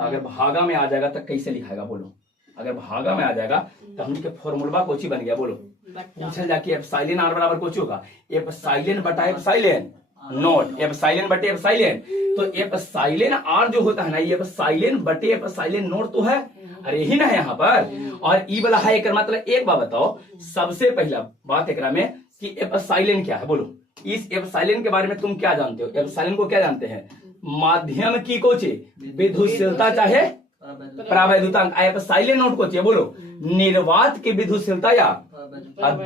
अगर भागा में आ जाएगा तो कैसे लिखाएगा बोलो? अगर भागा में आ जाएगा तो हम के फॉर्मूला कोची बन गया, बोलो पूछल जाके एप्सिलॉन आर बराबर कोची होगा? एप्सिलॉन बटा एप्सिलॉन नॉट, एप्सिलॉन बटे एप्सिलॉन। तो एप्सिलॉन आर जो होता है ना, ये एप्सिलॉन बटे एप्सिलॉन नॉट तो है, अरे यही ना है यहाँ पर। और ई वाला है, एक मतलब एक बात बताओ, सबसे पहला बात एकरा में कि एप्सिलॉन क्या है, बोलो इस एप्सिलॉन के बारे में तुम क्या जानते हो? एप्सिलॉन को क्या जानते हैं? माध्यम की कोची विद्युतशीलता चाहे प्रावैद्युतांक। एप्सिलॉन नॉट कोची बोलो निर्वात की विद्युतशीलता या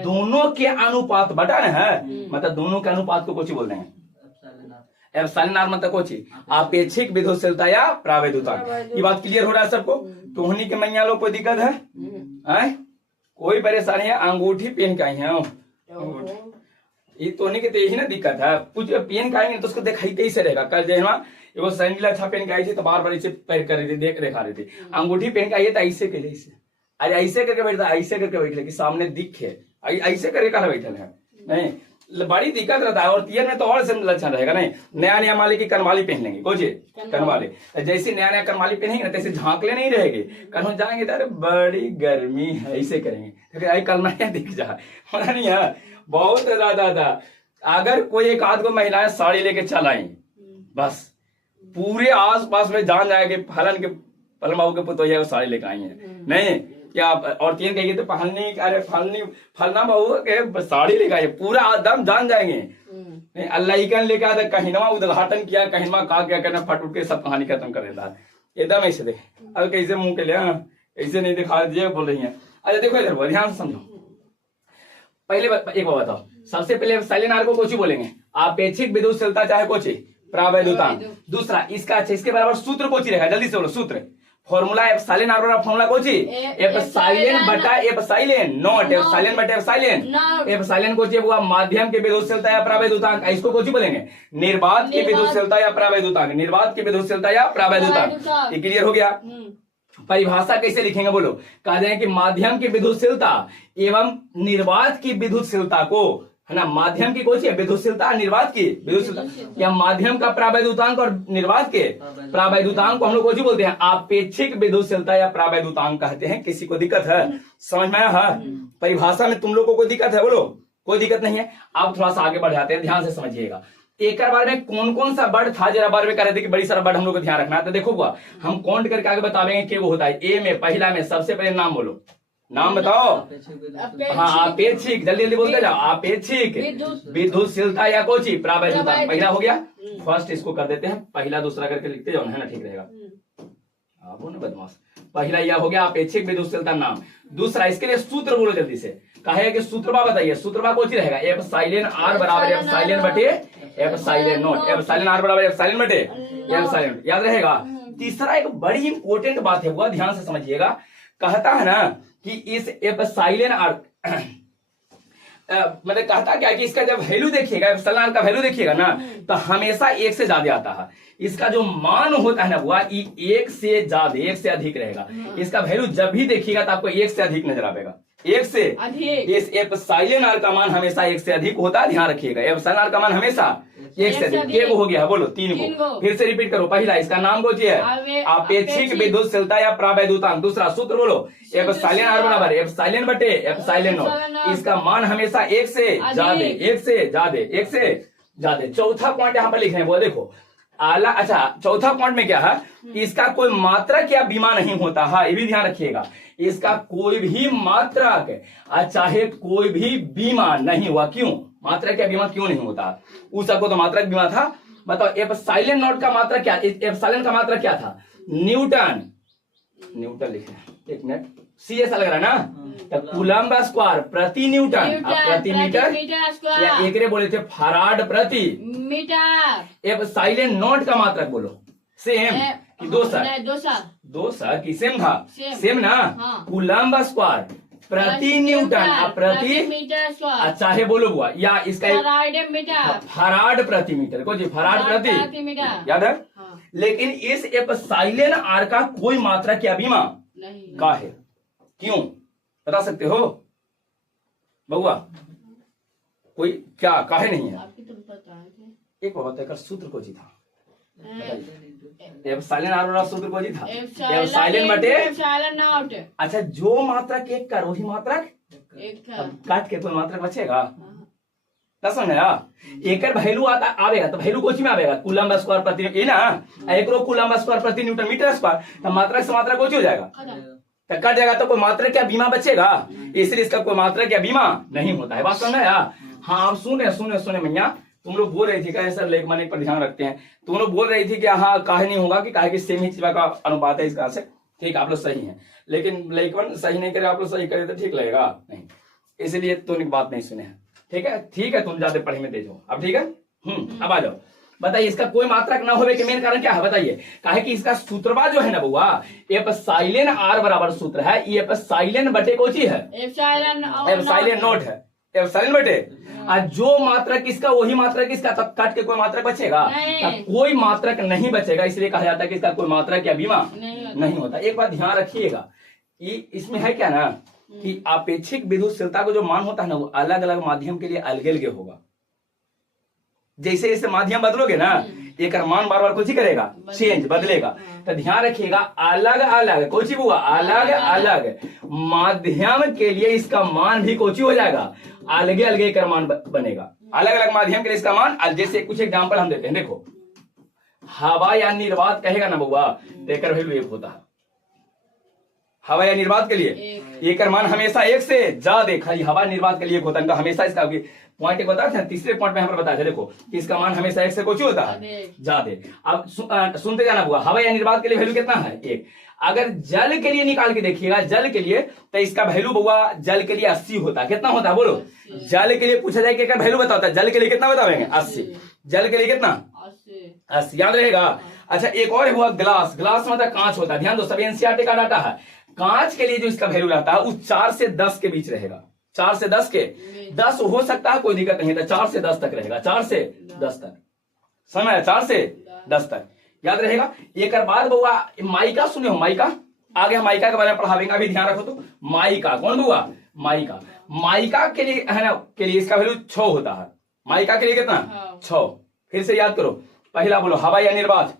दोनों के अनुपात बटा ना है, मतलब दोनों के अनुपात को कोची बोल रहे हैं? एप्सिलॉन आर मतलब कोची आपेक्षिक विद्युतशीलता या प्रावैद्युतांक। ये बात क्लियर हो रहा है सबको? टोहनी के मैया लोग कोई दिक्कत है? कोई परेशानी है? अंगूठी पहन के आई है, ये टोहनी के तो यही ना दिक्कत है। कुछ पहन के आएंगे तो उसको दिखाई कैसे रहेगा? कल जो वो सैंडल अच्छा पहन के आई थी तो बार बार इसे पैर कर रही थी, देख रेखा रही थी। अंगूठी पहन के आई तो ऐसे के लिए इसे, अरे ऐसे करके बैठता, ऐसे करके बैठे कि सामने दिखे, ऐसे करके कहा बैठल है, नहीं बड़ी दिक्कत रहता है। और तीयर में तो और से लक्षण रहेगा। नहीं नया नया मालिक की कनवाली पहन लेंगे, कोचे कनवाली, जैसे नया नया कनवाली पहनेंगे ना तैसे झांकले नहीं रहेंगे, कहीं जाएंगे तो अरे बड़ी गर्मी है ऐसे करेंगे, आई कल नया दिख जाए, होना नहीं है बहुत ज्यादा था। अगर कोई एक आध को महिलाएं साड़ी लेके चल आई, बस पूरे आस पास में जान जाएंगे फलन के फलन बाबू के पुतोहिया साड़ी लेके आई है, नहीं क्या? और तीन कहेंगे तो फलनी, अरे फलनी फलना बहू के साड़ी लेके आई, पूरा आदम जान जाएंगे। अल्लाह लेके आया कहिनवा उद्घाटन किया, कहिनवा कहा क्या करना, फट उठ के सब कहानी खत्म कर देता है एकदम ऐसे। देख अब कैसे मुंह के लिया, ऐसे नहीं दिखा दिए बोल रही है। अच्छा देखो इधर ध्यान से समझो। पहले एक बात बताओ, सबसे पहले एप्सिलॉन आर को कोची बोलेंगे? आपेक्षिक विद्युतशीलता चाहे कोची प्रावैद्युतांक। दूसरा इसका इसके बराबर सूत्र कोची रहेगा? जल्दी से बोलो सूत्र, फॉर्मूला एप्सिलॉन आर बराबर फॉर्मूला कोची एप्सिलॉन बटा एप्सिलॉन नॉट, एप्सिलॉन बटा एप्सिलॉन। एप्सिलॉन कोची हुआ माध्यम की विद्युतशीलता या प्रावैद्युतांक, इसको कोची बोलेंगे? निर्वात की विद्युतशीलता या प्रावैद्युतांक, निर्वात की विद्युतशीलता या प्रावैद्युतांक। ये क्लियर हो गया? परिभाषा कैसे लिखेंगे बोलो? कह दें कि माध्यम की विद्युतशीलता एवं निर्वात की विद्युतशीलता को, है ना, माध्यम की कोची है विद्युतशीलता, निर्वात की विद्युतशीलता, या माध्यम का प्रावैद्युतांक और निर्वात के प्रावैद्युतांक को हम लोग कोची बोलते हैं? आपेक्षिक विद्युतशीलता या प्रावैद्युतांक कहते हैं। किसी को दिक्कत है? समझ में आया? परिभाषा में तुम लोग को कोई दिक्कत है? बोलो कोई दिक्कत नहीं है। आप थोड़ा सा आगे बढ़ जाते हैं, ध्यान से समझिएगा। एक बार में कौन कौन सा वर्ड था जरा बार में कह रहे थे कि बड़ी सारा वर्ड हम लोग को ध्यान रखना है। तो देखो हुआ हम काउंट करके आगे बताएंगे कि वो होता है। ए में पहला में सबसे पहले नाम बोलो, नाम बताओ। हाँ आपेक्षिक, जल्दी जल्दी बोलते जाओ। आपेक्षिक विद्युतशीलता या कोची प्रावैद्युतांक पहला हो गया। फर्स्ट इसको कर देते हैं, पहला दूसरा करके लिखते जाओ, है ना, ठीक रहेगा। आप ना बदमाश। पहला यह हो गया आपेक्षिक विद्युतशीलता नाम। दूसरा इसके लिए सूत्र बोलो जल्दी से। कहे कि सूत्रबा बताइए, सूत्रबा कोची रहेगा? एप्सिलॉन आर बराबर एप्सिलॉन बटे एप्सिलॉन नॉट, एप्सिलॉन आर बराबर एप्सिलॉन बटे एप्सिलॉन, याद रहेगा। तीसरा एक बड़ी इंपॉर्टेंट बात है, वो ध्यान से समझिएगा। कहता है ना कि इस एप्सिलॉन आर मतलब कहता क्या कि इसका जब वैल्यू देखिएगा, एप्सिलॉन आर का वैल्यू देखिएगा ना, तो हमेशा एक से ज्यादा आता है। इसका जो मान होता है ना वो एक से ज्यादा, एक से अधिक रहेगा। इसका वैल्यू जब भी देखिएगा तो आपको एक से अधिक नजर आएगा, एक से अधिक। इस एप्सिलॉन आर का मान हमेशा एक से अधिक होता है, ध्यान रखिएगा। एप्सिलॉन आर का मान हमेशा एक से अधिक। एक हो गया, बोलो तीन को। फिर से रिपीट करो। पहला इसका नाम कोची है? आपेक्षिक विद्युतशीलता या प्रावैद्युतांक। दूसरा सूत्र बोलो एप्सिलॉन आर बराबर एप्सिलॉन बटे एप्सिलॉन नॉट। इसका मान हमेशा एक से ज्यादा, एक से ज्यादा, एक से ज्यादा। चौथा पॉइंट यहाँ पर लिखने वो देखो आला। अच्छा चौथा पॉइंट में क्या है? इसका कोई मात्रक या बीमा नहीं होता है, ये भी ध्यान रखिएगा। इसका कोई भी मात्रक चाहे कोई भी बीमा नहीं हुआ। क्यों मात्रक या बीमा क्यों नहीं होता? उस सबको तो मात्रक बीमा था। बताओ एप्सिलॉन नॉट का मात्रक क्या? एप्सिलॉन का मात्रक क्या था? न्यूटन। न्यूटन लिखे, एक मिनट, सी ऐसा लग रहा है ना। तो कूलम्ब स्क्वायर प्रति न्यूटन, प्रति मीटर, या एक बोले थे फराड प्रति मीटर। एप्सिलॉन नॉट का मात्रक बोलो सेम कि दो सर? नहीं, 2 सर। 2 सर की सेम था, सेम। सेम ना। हाँ। कूलम्ब स्क्वायर प्रति न्यूटन प्रति मीटर स्क्वायर। अच्छा है, बोलो बुआ, या इसका फराड मीटर। फराड प्रति मीटर को जी, फराड प्रति मीटर याद है। हाँ। लेकिन इस एप्सिलॉन आर का कोई मात्रा क्या बीमा नहीं का है, क्यों बता सकते हो बउआ? कोई क्या काहे नहीं है? आपकी तो पता है। एक बात है, सूत्र को जी था, एप्सिलॉन आर वाला सूत्र को जी था, एप्सिलॉन बटे एप्सिलॉन नॉट। अच्छा, जो मात्रक एक कर वही मात्रक एक का। अब काट के कोई मात्रक बचेगा ना, समझ एक वैल्यू आता आवेगा तो वैल्यू कोची में आवेगा, कूलम्ब स्क्वायर प्रति ये ना, एक कूलम्ब स्क्वायर प्रति न्यूटन मीटर स्क्वायर, तो मात्रक से मात्रक कोची हो जाएगा, तो कट जाएगा, तो कोई मात्रक क्या बीमा बचेगा, इसलिए इसका कोई मात्रक क्या बीमा नहीं होता है। बात समझ आया? हाँ, आप सुने मैया, तुम लोग बोल रही थी क्या सर लेख माने पर ध्यान रखते हैं, तुम लोग बोल रही थी कि हाँ काहे नहीं होगा, कि काहे की सेम ही चीज का अनुपात है इसका से, ठीक, आप लोग सही हैं, लेकिन लेखवन सही नहीं करे, आप लोग सही करे तो ठीक लगेगा नहीं, इसलिए तुमने बात नहीं सुने हैं, ठीक है, तुम ज्यादा पढ़े में तेज हो अब, ठीक है। अब आ जाओ, बताइए इसका कोई मात्रक ना होने के मेन कारण क्या है, बताइए। काहे कि इसका सूत्रवा जो है ना बुआ, एप्सिलॉन आर बराबर सूत्र है, ये एप्सिलॉन बटे कोची है, एप्सिलॉन नॉट है, एप्सिलॉन बटे, और जो मात्रक इसका वही मात्रक इसका, तब काट के कोई मात्रक बचेगा, तब कोई मात्रक नहीं बचेगा, इसलिए कहा जाता है कि इसका कोई मात्रक या बीमा नहीं होता। एक बात ध्यान रखिएगा, इसमें है क्या ना कि आपेक्षिक विद्युतशीलता को जो मान होता है ना, वो अलग अलग माध्यम के लिए अलग अलग होगा। जैसे जैसे माध्यम बदलोगे ना, एक मान बार बार कुछ ही करेगा, चेंज बदलेगा, तो ध्यान रखिएगा अलग अलग कोची हुआ, अलग अलग माध्यम के लिए इसका मान भी कोची हो जाएगा, अलग अलग मान बनेगा, अलग अलग माध्यम के लिए इसका मान। जैसे कुछ एग्जाम्पल हम देते हैं, देखो हवा या निर्वात कहेगा ना बुआ, देकर वैल्यू एक होता है, हवा या निर्वात के लिए एक मान हमेशा एक से ज्यादा, खाली हवा निर्वात के लिए एक होता है, तो हमेशा इसका पॉइंट एक बताया था, तीसरे पॉइंट में यहाँ पर बताया था, देखो कि इसका मान हमेशा एक से कुछ होता है ज्यादा। अब सुनते जाना हुआ, हवा या निर्वात के लिए वैल्यू कितना है, एक। अगर जल के लिए निकाल के देखिएगा, जल के लिए, तो इसका वैल्यू बुआ जल के लिए 80 होता है, कितना होता है बोलो, जल के लिए पूछा जाए कि वैल्यू बताता है, जल के लिए कितना बताएंगे, 80, जल के लिए कितना 80, याद रहेगा। अच्छा, एक और हुआ ग्लास, ग्लास मतलब कांच होता है, ध्यान दो, सब एनसीईआरटी का डाटा है, कांच के लिए जो इसका वैल्यू रहता है वो 4 से 10 के बीच रहेगा, 4 से 10 के 10 हो सकता है, कोई दिक्कत नहीं है, 4 से 10 तक रहेगा, 4 से 10 तक, समय 4 से 10 तक याद रहेगा। एक बाद बुआ माइका सुने हो, माइका आगे हम माइका के बारे में पढ़ावेंगे, अभी ध्यान रखो। तो माइका कौन बुआ, माइका, माइका के लिए है ना, के लिए इसका वैल्यू 6 होता है, माइका के लिए कितना 6, फिर से याद करो, पहला बोलो हवा या निर्वात,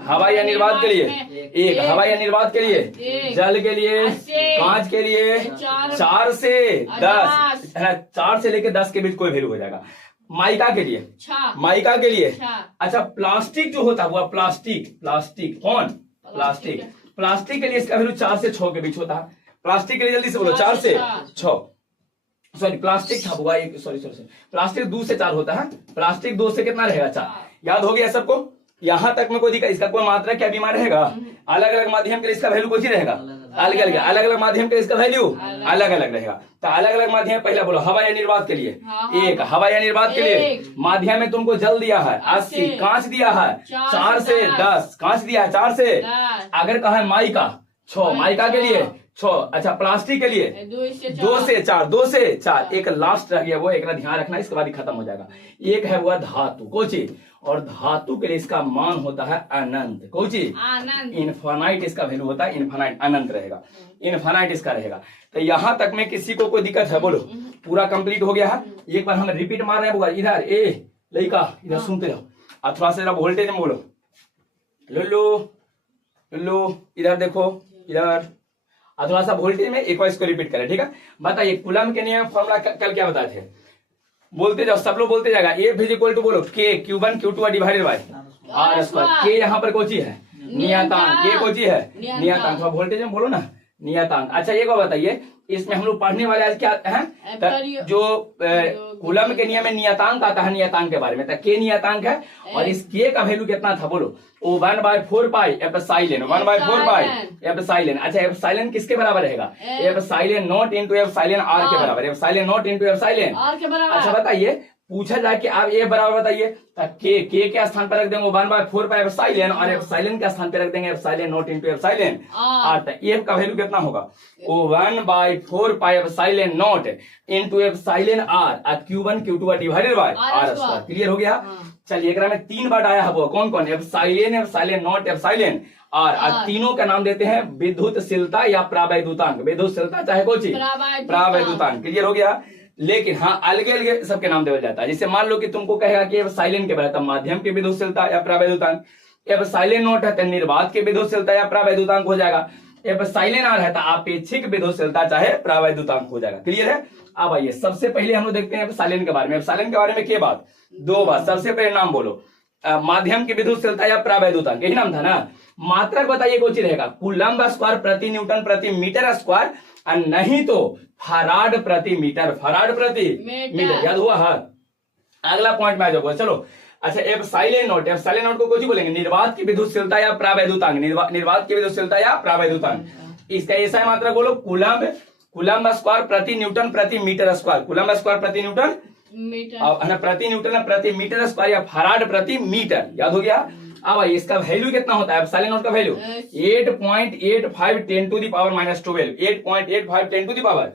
हवा या निर्वात के लिए एक, हवा या निर्वात के लिए, जल के लिए, कांच के लिए 4 से 10 है ना, 4 से लेकर 10 के बीच कोई वैल्यू हो जाएगा। माइका के लिए, माइका के लिए, अच्छा प्लास्टिक जो होता है वो प्लास्टिक, प्लास्टिक कौन, प्लास्टिक, प्लास्टिक के लिए इसका वैल्यू 4 से 6 के बीच होता है, प्लास्टिक के लिए जल्दी से बोलो 4 से 6, सॉरी प्लास्टिक था बुआ एक, सॉरी प्लास्टिक 2 से 4 होता है, प्लास्टिक 2 से कितना रहेगा 4, याद हो गया सबको, यहां तक में कोई दिक्कत, इसका कोई मात्रा क्या बीमा रहेगा, अलग अलग माध्यम के लिए इसका वैल्यू कुछ ही रहेगा, अलग अलग माध्यम के लिए इसका वैल्यू अलग अलग रहेगा। तो अलग अलग माध्यम, पहला बोलो हवा या निर्वात के लिए एक, हवा या निर्वात के लिए माध्यम में तुमको जल दिया है 80, कांच दिया है 4 से 10, कांच दिया है 4 से, अगर कहा है माइका 6, माइका के लिए 6, अच्छा प्लास्टिक के लिए 2 से 4, 2 से 4, एक लास्ट रह गया वो, एक ध्यान रखना, इसके बाद ही खत्म हो जाएगा। एक है वो धातु कोची, और धातु के लिए इसका मान होता है अनंत कोची, इनफाइनाइट इसका वैल्यू होता है, इनफाइनाइट अनंत रहेगा, इनफाइनाइट इसका रहेगा। तो यहां तक में किसी को कोई दिक्कत है बोलो, पूरा कंप्लीट हो गया है। एक बार हम रिपीट मार रहे हैं, इधर ए लड़का इधर सुनते रहो, और थोड़ा सा वोल्टेज में बोलो, लो इधर देखो, इधर थोड़ा सा वोल्टेज में एक बार इसको रिपीट करें, ठीक है। बताइए कूलम्ब के नियम फॉर्मूला कल क्या बताए थे, बोलते जाओ, सब लोग बोलते जाएगा, ए इक्वल टू बोलो के Q1 Q2 divided by R square, के यहाँ पर कोची है नियतांक, के कोची है नियतांक, वोल्टेज में बोलो ना नियतांक। अच्छा एक बात बताइए, इसमें हम लोग पढ़ने वाले आज क्या है, जो कूलम्ब के नियम में नियतांक आता है, नियतांक के बारे में, तो के नियतांक है, और इस के का वैल्यू कितना था बोलो, वो 1/4 पाई एप्सिलॉन, 1/4 पाई एप्सिलॉन। अच्छा एप्सिलॉन किसके बराबर रहेगा, epsilon naught into epsilon R के बराबर, epsilon naught into epsilon R के बराबर। अच्छा बताइए पूछा जाए कि आप ए बराबर बताइए, तो के के स्थान पर रख देंगे 1/4 पाई एप्सिलॉन, और एप्सिलॉन के स्थान पर रख देंगे epsilon naught into epsilon R. तो एफ का वैल्यू कितना होगा, वो 1/4 pi epsilon naught into epsilon R, और Q1 Q2 divided by R square. Clear हो गया। चलिए एकरा में 3 बार आया है, वो कौन कौन, epsilon, epsilon naught, epsilon R. तीनों का नाम देते हैं विद्युतशीलता या प्रावैद्युतांक। विद्युतशीलता चाहे कोई चीज, प्रावैद्युतांक। क्लियर हो गया। लेकिन हाँ अलग अलग सबके नाम देवल जाता है। जैसे मान लो कि तुमको कहेगा कि एप्सिलॉन के बारे में माध्यम की विद्युतशीलता या प्रावैद्युतांक, एप्सिलॉन नॉट है तो निर्वात की विद्युतशीलता या प्रावैद्युतांक हो जाएगा, एप्सिलॉन आर है तो आपेक्षिक विद्युतशीलता चाहे प्रावैद्युतांक हो जाएगा। क्लियर है। अब आइए सबसे पहले हम लोग देखते हैं एप्सिलॉन के बारे में। एप्सिलॉन के बारे में क्या बात, 2 बात। सबसे पहले नाम बोलो, माध्यम की विद्युतशीलता या प्रावैद्युतांक, यही नाम था ना। मात्रक बताइए कौन सी रहेगा, कूलम्ब स्क्वायर प्रति न्यूटन प्रति मीटर स्क्वायर, और नहीं तो फराड प्रति मीटर, फराड प्रति मीटर। याद हुआ। हाँ अगला पॉइंट में आ जाओगे। चलो अच्छा, एप्सिलॉन नॉट, एप्सिलॉन नॉट को कौन सी बोलेंगे, निर्वात की विद्युतशीलता या प्रावैद्युतांक, निर्वात की विद्युतशीलता या प्रावैद्युतांक। इसका ऐसा मात्रक बोलो, कूलम्ब स्क्वायर प्रति न्यूटन प्रति मीटर स्क्वायर, कूलम्ब स्क्वायर प्रति न्यूटन प्रति न्यूटन प्रति मीटर स्क्वायर, या फराड प्रति मीटर। याद हो गया। अब आइए इसका वैल्यू कितना होता है, एप्सिलॉन नॉट का value 8.85 10 to the power -12, 8.85 10 to the power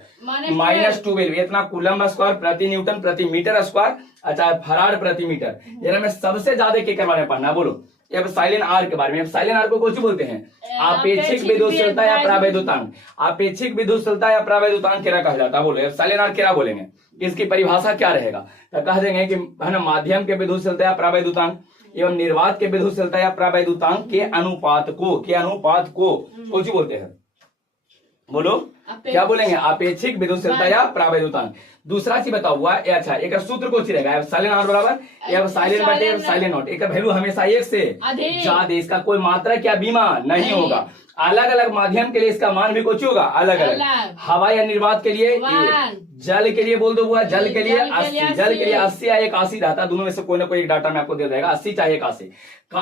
-12, इतना कूलम्ब स्क्वायर प्रति न्यूटन प्रति मीटर स्क्वायर, अच्छा फराड प्रति मीटर। यानी में सबसे ज्यादा के बारे में पढ़ना, बोलो एप्सिलॉन आर के बारे में। एप्सिलॉन आर को कौन सी बोलते हैं, आपेक्षिक विद्युतशीलता या प्रावैद्युतांक, आपेक्षिक विद्युतशीलता या प्रावैद्युतांक क्या कहा जाता है, बोलो एप्सिलॉन आर क्या बोलेंगे, इसकी परिभाषा क्या रहेगा। तो कह देंगे कि है ना, माध्यम के विद्युतशीलता या प्रावैद्युतांक एवं निर्वात के विद्युतशीलता या प्रावैद्युतांक के अनुपात को कौन सी बोलते हैं, बोलो क्या बोलेंगे, आपेक्षिक विद्युतशीलता या प्रावैद्युतांक। दूसरा चीज बताओ हुआ, अच्छा एक सूत्र कौन सी रहेगा, एप्सिलॉन आर बराबर एप्सिलॉन बटे एप्सिलॉन नॉट। एक वैल्यू हमेशा 1 से ज्यादा, इसका कोई मात्रक या बीमा नहीं होगा। अलग अलग माध्यम के लिए इसका मान भी कुछ होगा अलग अलग। हवा या निर्वात के लिए, जल के लिए बोल दो हुआ, जल के लिए 80, जल के लिए 80 या 81 रहता है, दोनों में से कोई ना कोई एक डाटा में आपको दे देगा, 80 चाहे 81।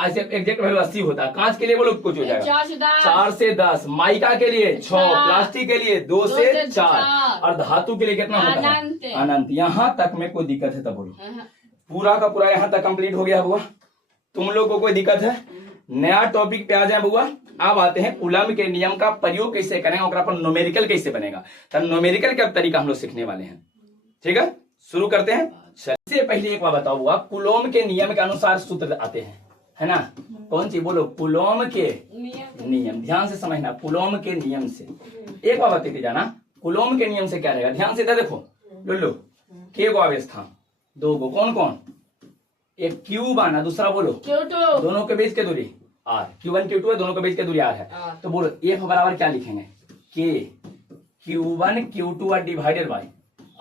एग्जैक्ट वैल्यू 80 होता है। कांच के लिए बोलो कुछ हो जाएगा 4 से 10, माइका के लिए 6, प्लास्टिक के लिए 2 से 4, और धातु के लिए कितना होता है, अनंत। यहाँ तक में कोई दिक्कत है तो बोलो, पूरा का पूरा यहाँ तक कंप्लीट हो गया हुआ। तुम लोग को कोई दिक्कत है, नया टॉपिक पे आ जाए बुआ। अब आते हैं कूलम्ब के नियम का प्रयोग कैसे करेंगे और पर न्यूमेरिकल कैसे बनेगा। तो न्यूमेरिकल का तरीका हम लोग सीखने वाले हैं। ठीक है, शुरू करते हैं। सबसे पहले एक बार बताओ हुआ, कूलम्ब के नियम के अनुसार सूत्र आते हैं, है ना। कौन सी बोलो, कूलम्ब के नियम। ध्यान से समझना, कूलम्ब के नियम से एक बार बताते जाना, कूलम्ब के नियम से क्या रहेगा। ध्यान से देखो, लुल्लू के गो आवेश था, 2 गो, कौन कौन, एक क्यूब आना, दूसरा बोलो दोनों के बीच के दूरी आर, Q1 Q2 है, दोनों के बीच के दूरी आर है। तो बोलो F बराबर क्या लिखेंगे, के Q1 Q2 divided by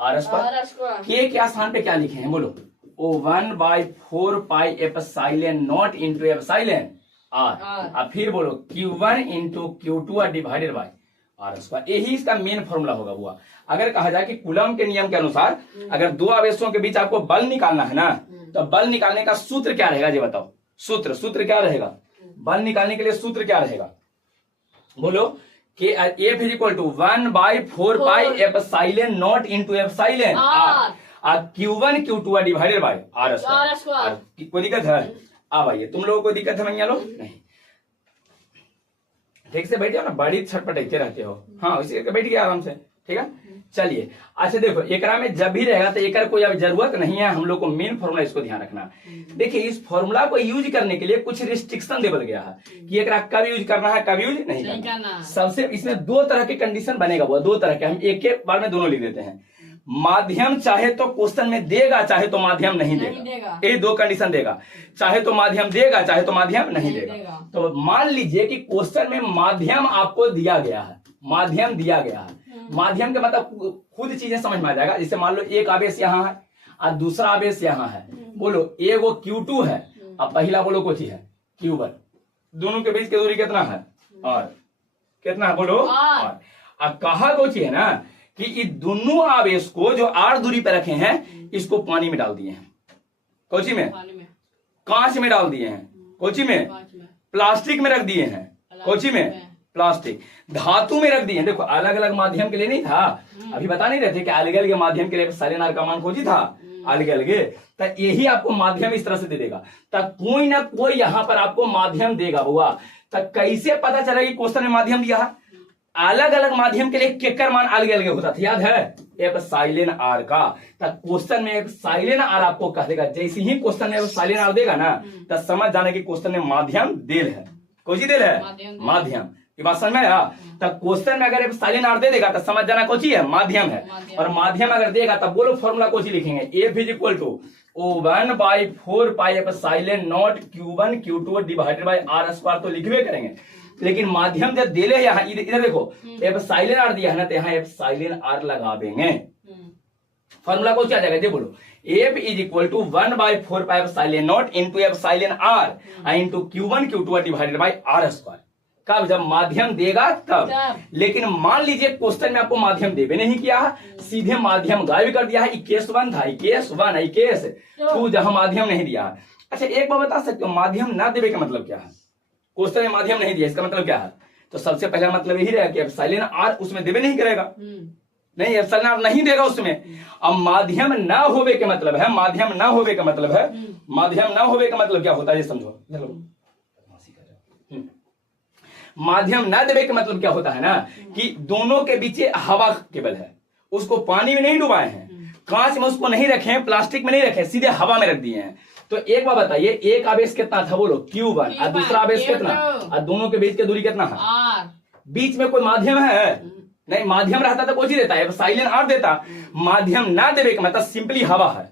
R square. के क्या स्थान पे क्या लिखेंगे, बोलो ओ 1/4 pi epsilon naught into epsilon R, और फिर बोलो Q1 into Q2 divided by R square. यही इसका मेन फॉर्मूला होगा हुआ। अगर कहा जाए कि कूलम्ब के नियम के अनुसार अगर 2 आवेशों के बीच आपको बल निकालना है ना, तो बल निकालने का सूत्र क्या रहेगा, ये बताओ। सूत्र क्या रहेगा, बल निकालने के लिए सूत्र क्या रहेगा, बोलो कि F is equal to 1/4 pi epsilon naught into epsilon R, Q1 Q2 divided by R square. कोई दिक्कत है? अब आइए, तुम लोगों को दिक्कत है भैया लोग? नहीं, ठीक से बैठे हो ना, बड़ी छटपटाते रहते हो। हाँ इसी करके बैठ गया आराम से। ठीक है, चलिए। अच्छा देखो, एकरा में जब भी रहेगा तो एक कोई अब जरूरत नहीं है, हम लोग को मेन फॉर्मूला इसको ध्यान रखना। देखिए इस फॉर्मूला को यूज करने के लिए कुछ रिस्ट्रिक्शन देवल गया है कि एकरा कब यूज करना है, कब यूज नहीं करना। सबसे इसमें 2 तरह के कंडीशन बनेगा, वो 2 तरह के, हम एक के बार में दोनों लिख देते हैं। माध्यम चाहे तो क्वेश्चन में देगा, चाहे तो माध्यम नहीं देगा। ये 2 कंडीशन देगा, चाहे तो माध्यम देगा, चाहे तो माध्यम नहीं देगा। तो मान लीजिए कि क्वेश्चन में माध्यम आपको दिया गया है, माध्यम दिया गया है। माध्यम के मतलब खुद चीजें समझ में आ जाएगा। जैसे मान लो एक आवेश यहाँ है और दूसरा आवेश यहाँ है, बोलो एगो Q2 है और पहला बोलो कुछ है Q1, दोनों के बीच की दूरी कितना है, और कितना है, बोलो और। अब कहा कुछ है ना कि इस दोनों आवेश को जो R दूरी पर रखे हैं, इसको पानी में डाल दिए हैं, कोची में, कांच में डाल दिए हैं, कोची में, प्लास्टिक में रख दिए हैं, कोची में, प्लास्टिक, धातु में रख दिए। देखो अलग अलग माध्यम के लिए नहीं था, अभी बता नहीं रहे थे कि अलग अलग माध्यम के लिए एप्सिलॉन आर का मान खोजी था, अलग अलगे। तो यही आपको माध्यम इस तरह से दे देगा। तो कोई ना कोई यहाँ पर आपको माध्यम देगा बुआ। तो कैसे पता चला कि क्वेश्चन में माध्यम दिया है? अलग अलग माध्यम के लिए केकर मान अलग अलग होता था, याद है? एप्सिलॉन आर का। तो क्वेश्चन में एप्सिलॉन आर आपको कह देगा। जैसे ही क्वेश्चन में एप्सिलॉन आर देगा ना, तो समझ जाने की क्वेश्चन में माध्यम देल है। कौन सी देल है? माध्यम। ये बात समझ में आया? तो क्वेश्चन में अगर एप्सिलॉन आर दे देगा तो समझ जाना कौन सी है? माध्यम है। और माध्यम अगर देगा तब बोलो फॉर्मूला कौन सी लिखेंगे? F is equal to O1/4 pi epsilon naught Q1 Q2 divided by R square तो लिखबे करेंगे। लेकिन माध्यम जब दे ले यहाँ इधर देखो एप्सिलॉन आर दिया है ना, तो यहाँ एप्सिलॉन आर लगा देंगे। फॉर्मूला को क्या जाएगा? बोलो F is equal to 1/4 pi epsilon naught into epsilon R into Q1 Q2 divided by R square. कब? जब माध्यम देगा तब। लेकिन मान लीजिए क्वेश्चन में आपको माध्यम देवे नहीं किया है, सीधे माध्यम गायब कर दिया है। केस 1 था, केस 1 केस 2 जहां माध्यम नहीं दिया है। अच्छा एक बात बता सकते हो माध्यम ना देवे का मतलब क्या है? क्वेश्चन में माध्यम नहीं दिया इसका मतलब क्या है? तो सबसे पहला मतलब यही रहेगा कि एप्सिलॉन आर उसमें देवे नहीं करेगा। नहीं, एप्सिलॉन आर नहीं देगा उसमें। अब माध्यम ना होवे के मतलब है, माध्यम ना होवे का मतलब है, माध्यम ना होवे का मतलब क्या होता है ये समझो। माध्यम ना देवे का मतलब क्या होता है ना, कि दोनों के बीच हवा केवल है, उसको पानी में नहीं डुबाए हैं, कांच में उसको नहीं रखे हैं, प्लास्टिक में नहीं रखे, सीधे हवा में रख दिए हैं। तो एक बार बताइए, एक आवेश कितना था बोलो? Q1 और दूसरा आवेश कितना? और दोनों के बीच की दूरी कितना है? R। बीच में कोई माध्यम है? नहीं, माध्यम रहता तो कौन सी देता है? एप्सिलॉन आर देता। माध्यम ना देवे का मतलब सिंपली हवा है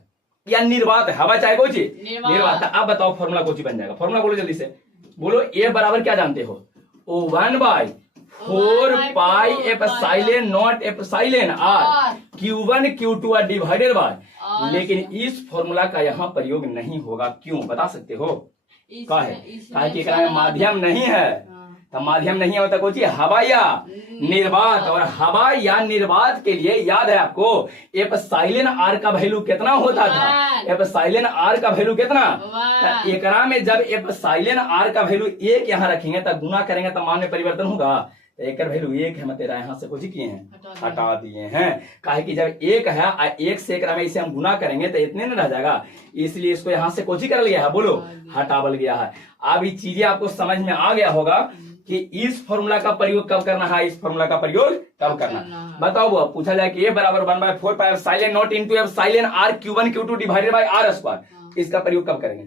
या निर्वात है। हवा चाहे कौन सी? निर्वात। अब बताओ फॉर्मूला कौन सी बन जाएगा? फॉर्मूला बोलो जल्दी से। बोलो ए बराबर क्या जानते हो? O1/4 pi epsilon naught epsilon R Q1 Q2 divided by. लेकिन इस फॉर्मूला का यहाँ प्रयोग नहीं होगा। क्यों बता सकते हो? क्या है? कहा कि माध्यम नहीं है। तो माध्यम नहीं होता कौन सी? हवा या निर्वात। और हवा या निर्वात के लिए याद है आपको एप्सिलॉन आर का वैल्यू कितना होता था? एप्सिलॉन आर का वैल्यू कितना? तो एकरा में जब एप्सिलॉन आर का वैल्यू 1 यहाँ रखेंगे तब गुना करेंगे तो मान में परिवर्तन होगा। तो एक वैल्यू 1 है, तेरा यहाँ से कुछ किए हैं? हटा दिए हैं। काहे कि जब 1 है 1 से एकरा में इसे हम गुना करेंगे तो इतने नहीं रह जाएगा, इसलिए इसको यहाँ से कुछ कर लिया है बोलो? हटावल गया है। अब ये चीजें आपको समझ में आ गया होगा कि इस फॉर्मूला का प्रयोग कब करना है, इस फॉर्मूला का प्रयोग कब करना। बताओ वो पूछा जाए कि ए बराबर 1/4 pi epsilon naught into epsilon R Q1 Q2 divided by R square. इसका प्रयोग कब करेंगे?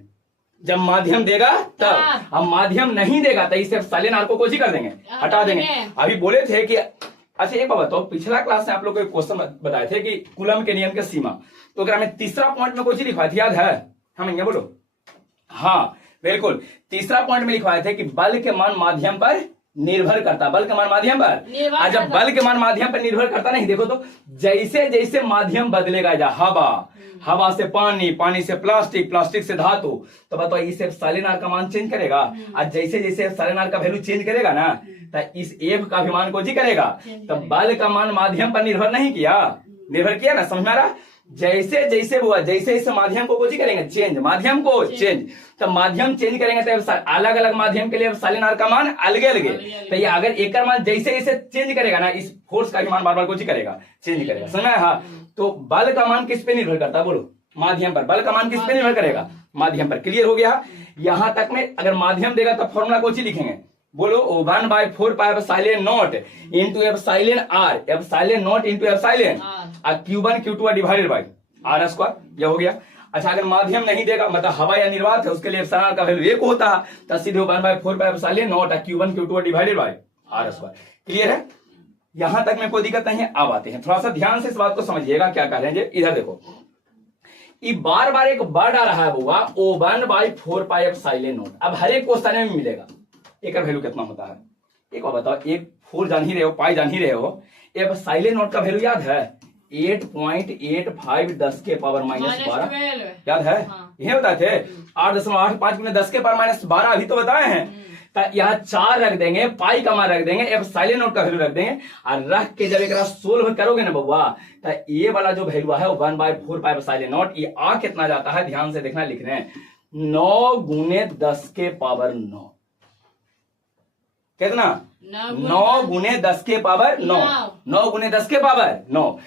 जब माध्यम देगा तब। अब माध्यम नहीं देगा तो इस एप्सिलॉन आर को कोची कर देंगे? हटा देंगे। अभी बोले थे कि अच्छा एक बात बताओ, पिछला क्लास में आप लोग को एक क्वेश्चन बताए थे कि कूलम के नियम के सीमा, तो अगर हमें तीसरा पॉइंट में कोची लिखवाई थी, याद है? हम ये बोलो। हाँ बिल्कुल, तीसरा पॉइंट में लिखवाए थे कि बल के मान माध्यम पर निर्भर करता। बल का मान माध्यम पर। आज जब बल के मान माध्यम पर निर्भर करता नहीं, देखो तो जैसे जैसे माध्यम बदलेगा, जा हवा, हवा से पानी, पानी से प्लास्टिक, प्लास्टिक से धातु, तो बताओ इस एप्सिलॉन आर का मान चेंज करेगा। और जैसे जैसे एप्सिलॉन आर का वैल्यू चेंज करेगा ना, तो इस एफ का भी मान को जी करेगा। तो बल का मान माध्यम पर निर्भर नहीं किया, निर्भर किया ना, समझ में आ रहा? जैसे जैसे हुआ, जैसे जैसे माध्यम को कोची करेंगे? चेंज। माध्यम को चेंज। तो माध्यम चेंज करेंगे तो अलग अलग माध्यम के लिए एप्सिलॉन आर का मान अलग अलग है। तो ये अगर एक का मान जैसे जैसे चेंज करेगा ना, इस फोर्स का भी मान बार बार कोची करेगा? चेंज करेगा। समझ में? हाँ। तो बल का मान किस पे निर्भर करता है बोलो? माध्यम पर। बल का मान किस पे निर्भर करेगा? माध्यम पर। क्लियर हो गया? यहां तक में अगर माध्यम देगा तो फॉर्मूला कोची लिखेंगे बोलो? 1/4 pi epsilon naught into epsilon R, epsilon naught into epsilon Q1 Q2 divided by R square. यह हो गया। अच्छा अगर माध्यम नहीं देगा, मतलब हवा या निर्वात है, उसके लिए एप्सिलॉन आर का वैल्यू 1 होता है, तो सीधे 1/4 pi epsilon naught Q1 Q2 divided by R square. Clear है? यहां तक में कोई दिक्कत नहीं है। अब आते हैं, थोड़ा सा ध्यान से इस बात को समझिएगा क्या कह रहे हैं। इधर देखो, ये बार बार एक वर्ड आ रहा है बुआ, O1/4 पाई एप्सिलॉन नॉट। अब हर एक क्वेश्चन में मिलेगा एक वैल्यू कितना होता है। एक बार बताओ, एक 4 जान ही रहे हो, पाई जान ही रहे हो, एप्सिलॉन नॉट का वैल्यू याद है? 8.85 10 के पावर -12 याद है? ये बताए थे 8.85 × 10 के पावर -12 अभी तो बताए हैं। तो यहाँ 4 रख देंगे, पाई का मान रख देंगे, एप्सिलॉन नॉट का वैल्यू रख देंगे, और रख के जब एक सोल्व करोगे ना बउआ, तो ये वाला जो वैल्यू है 1/4 पाई एप्सिलॉन नॉट, ये आ कितना जाता है ध्यान से देखना, लिख रहे हैं 9 × 10 के पावर 9। कितना? 9 × 10 के पावर 9। 9 × 10 के पावर 9।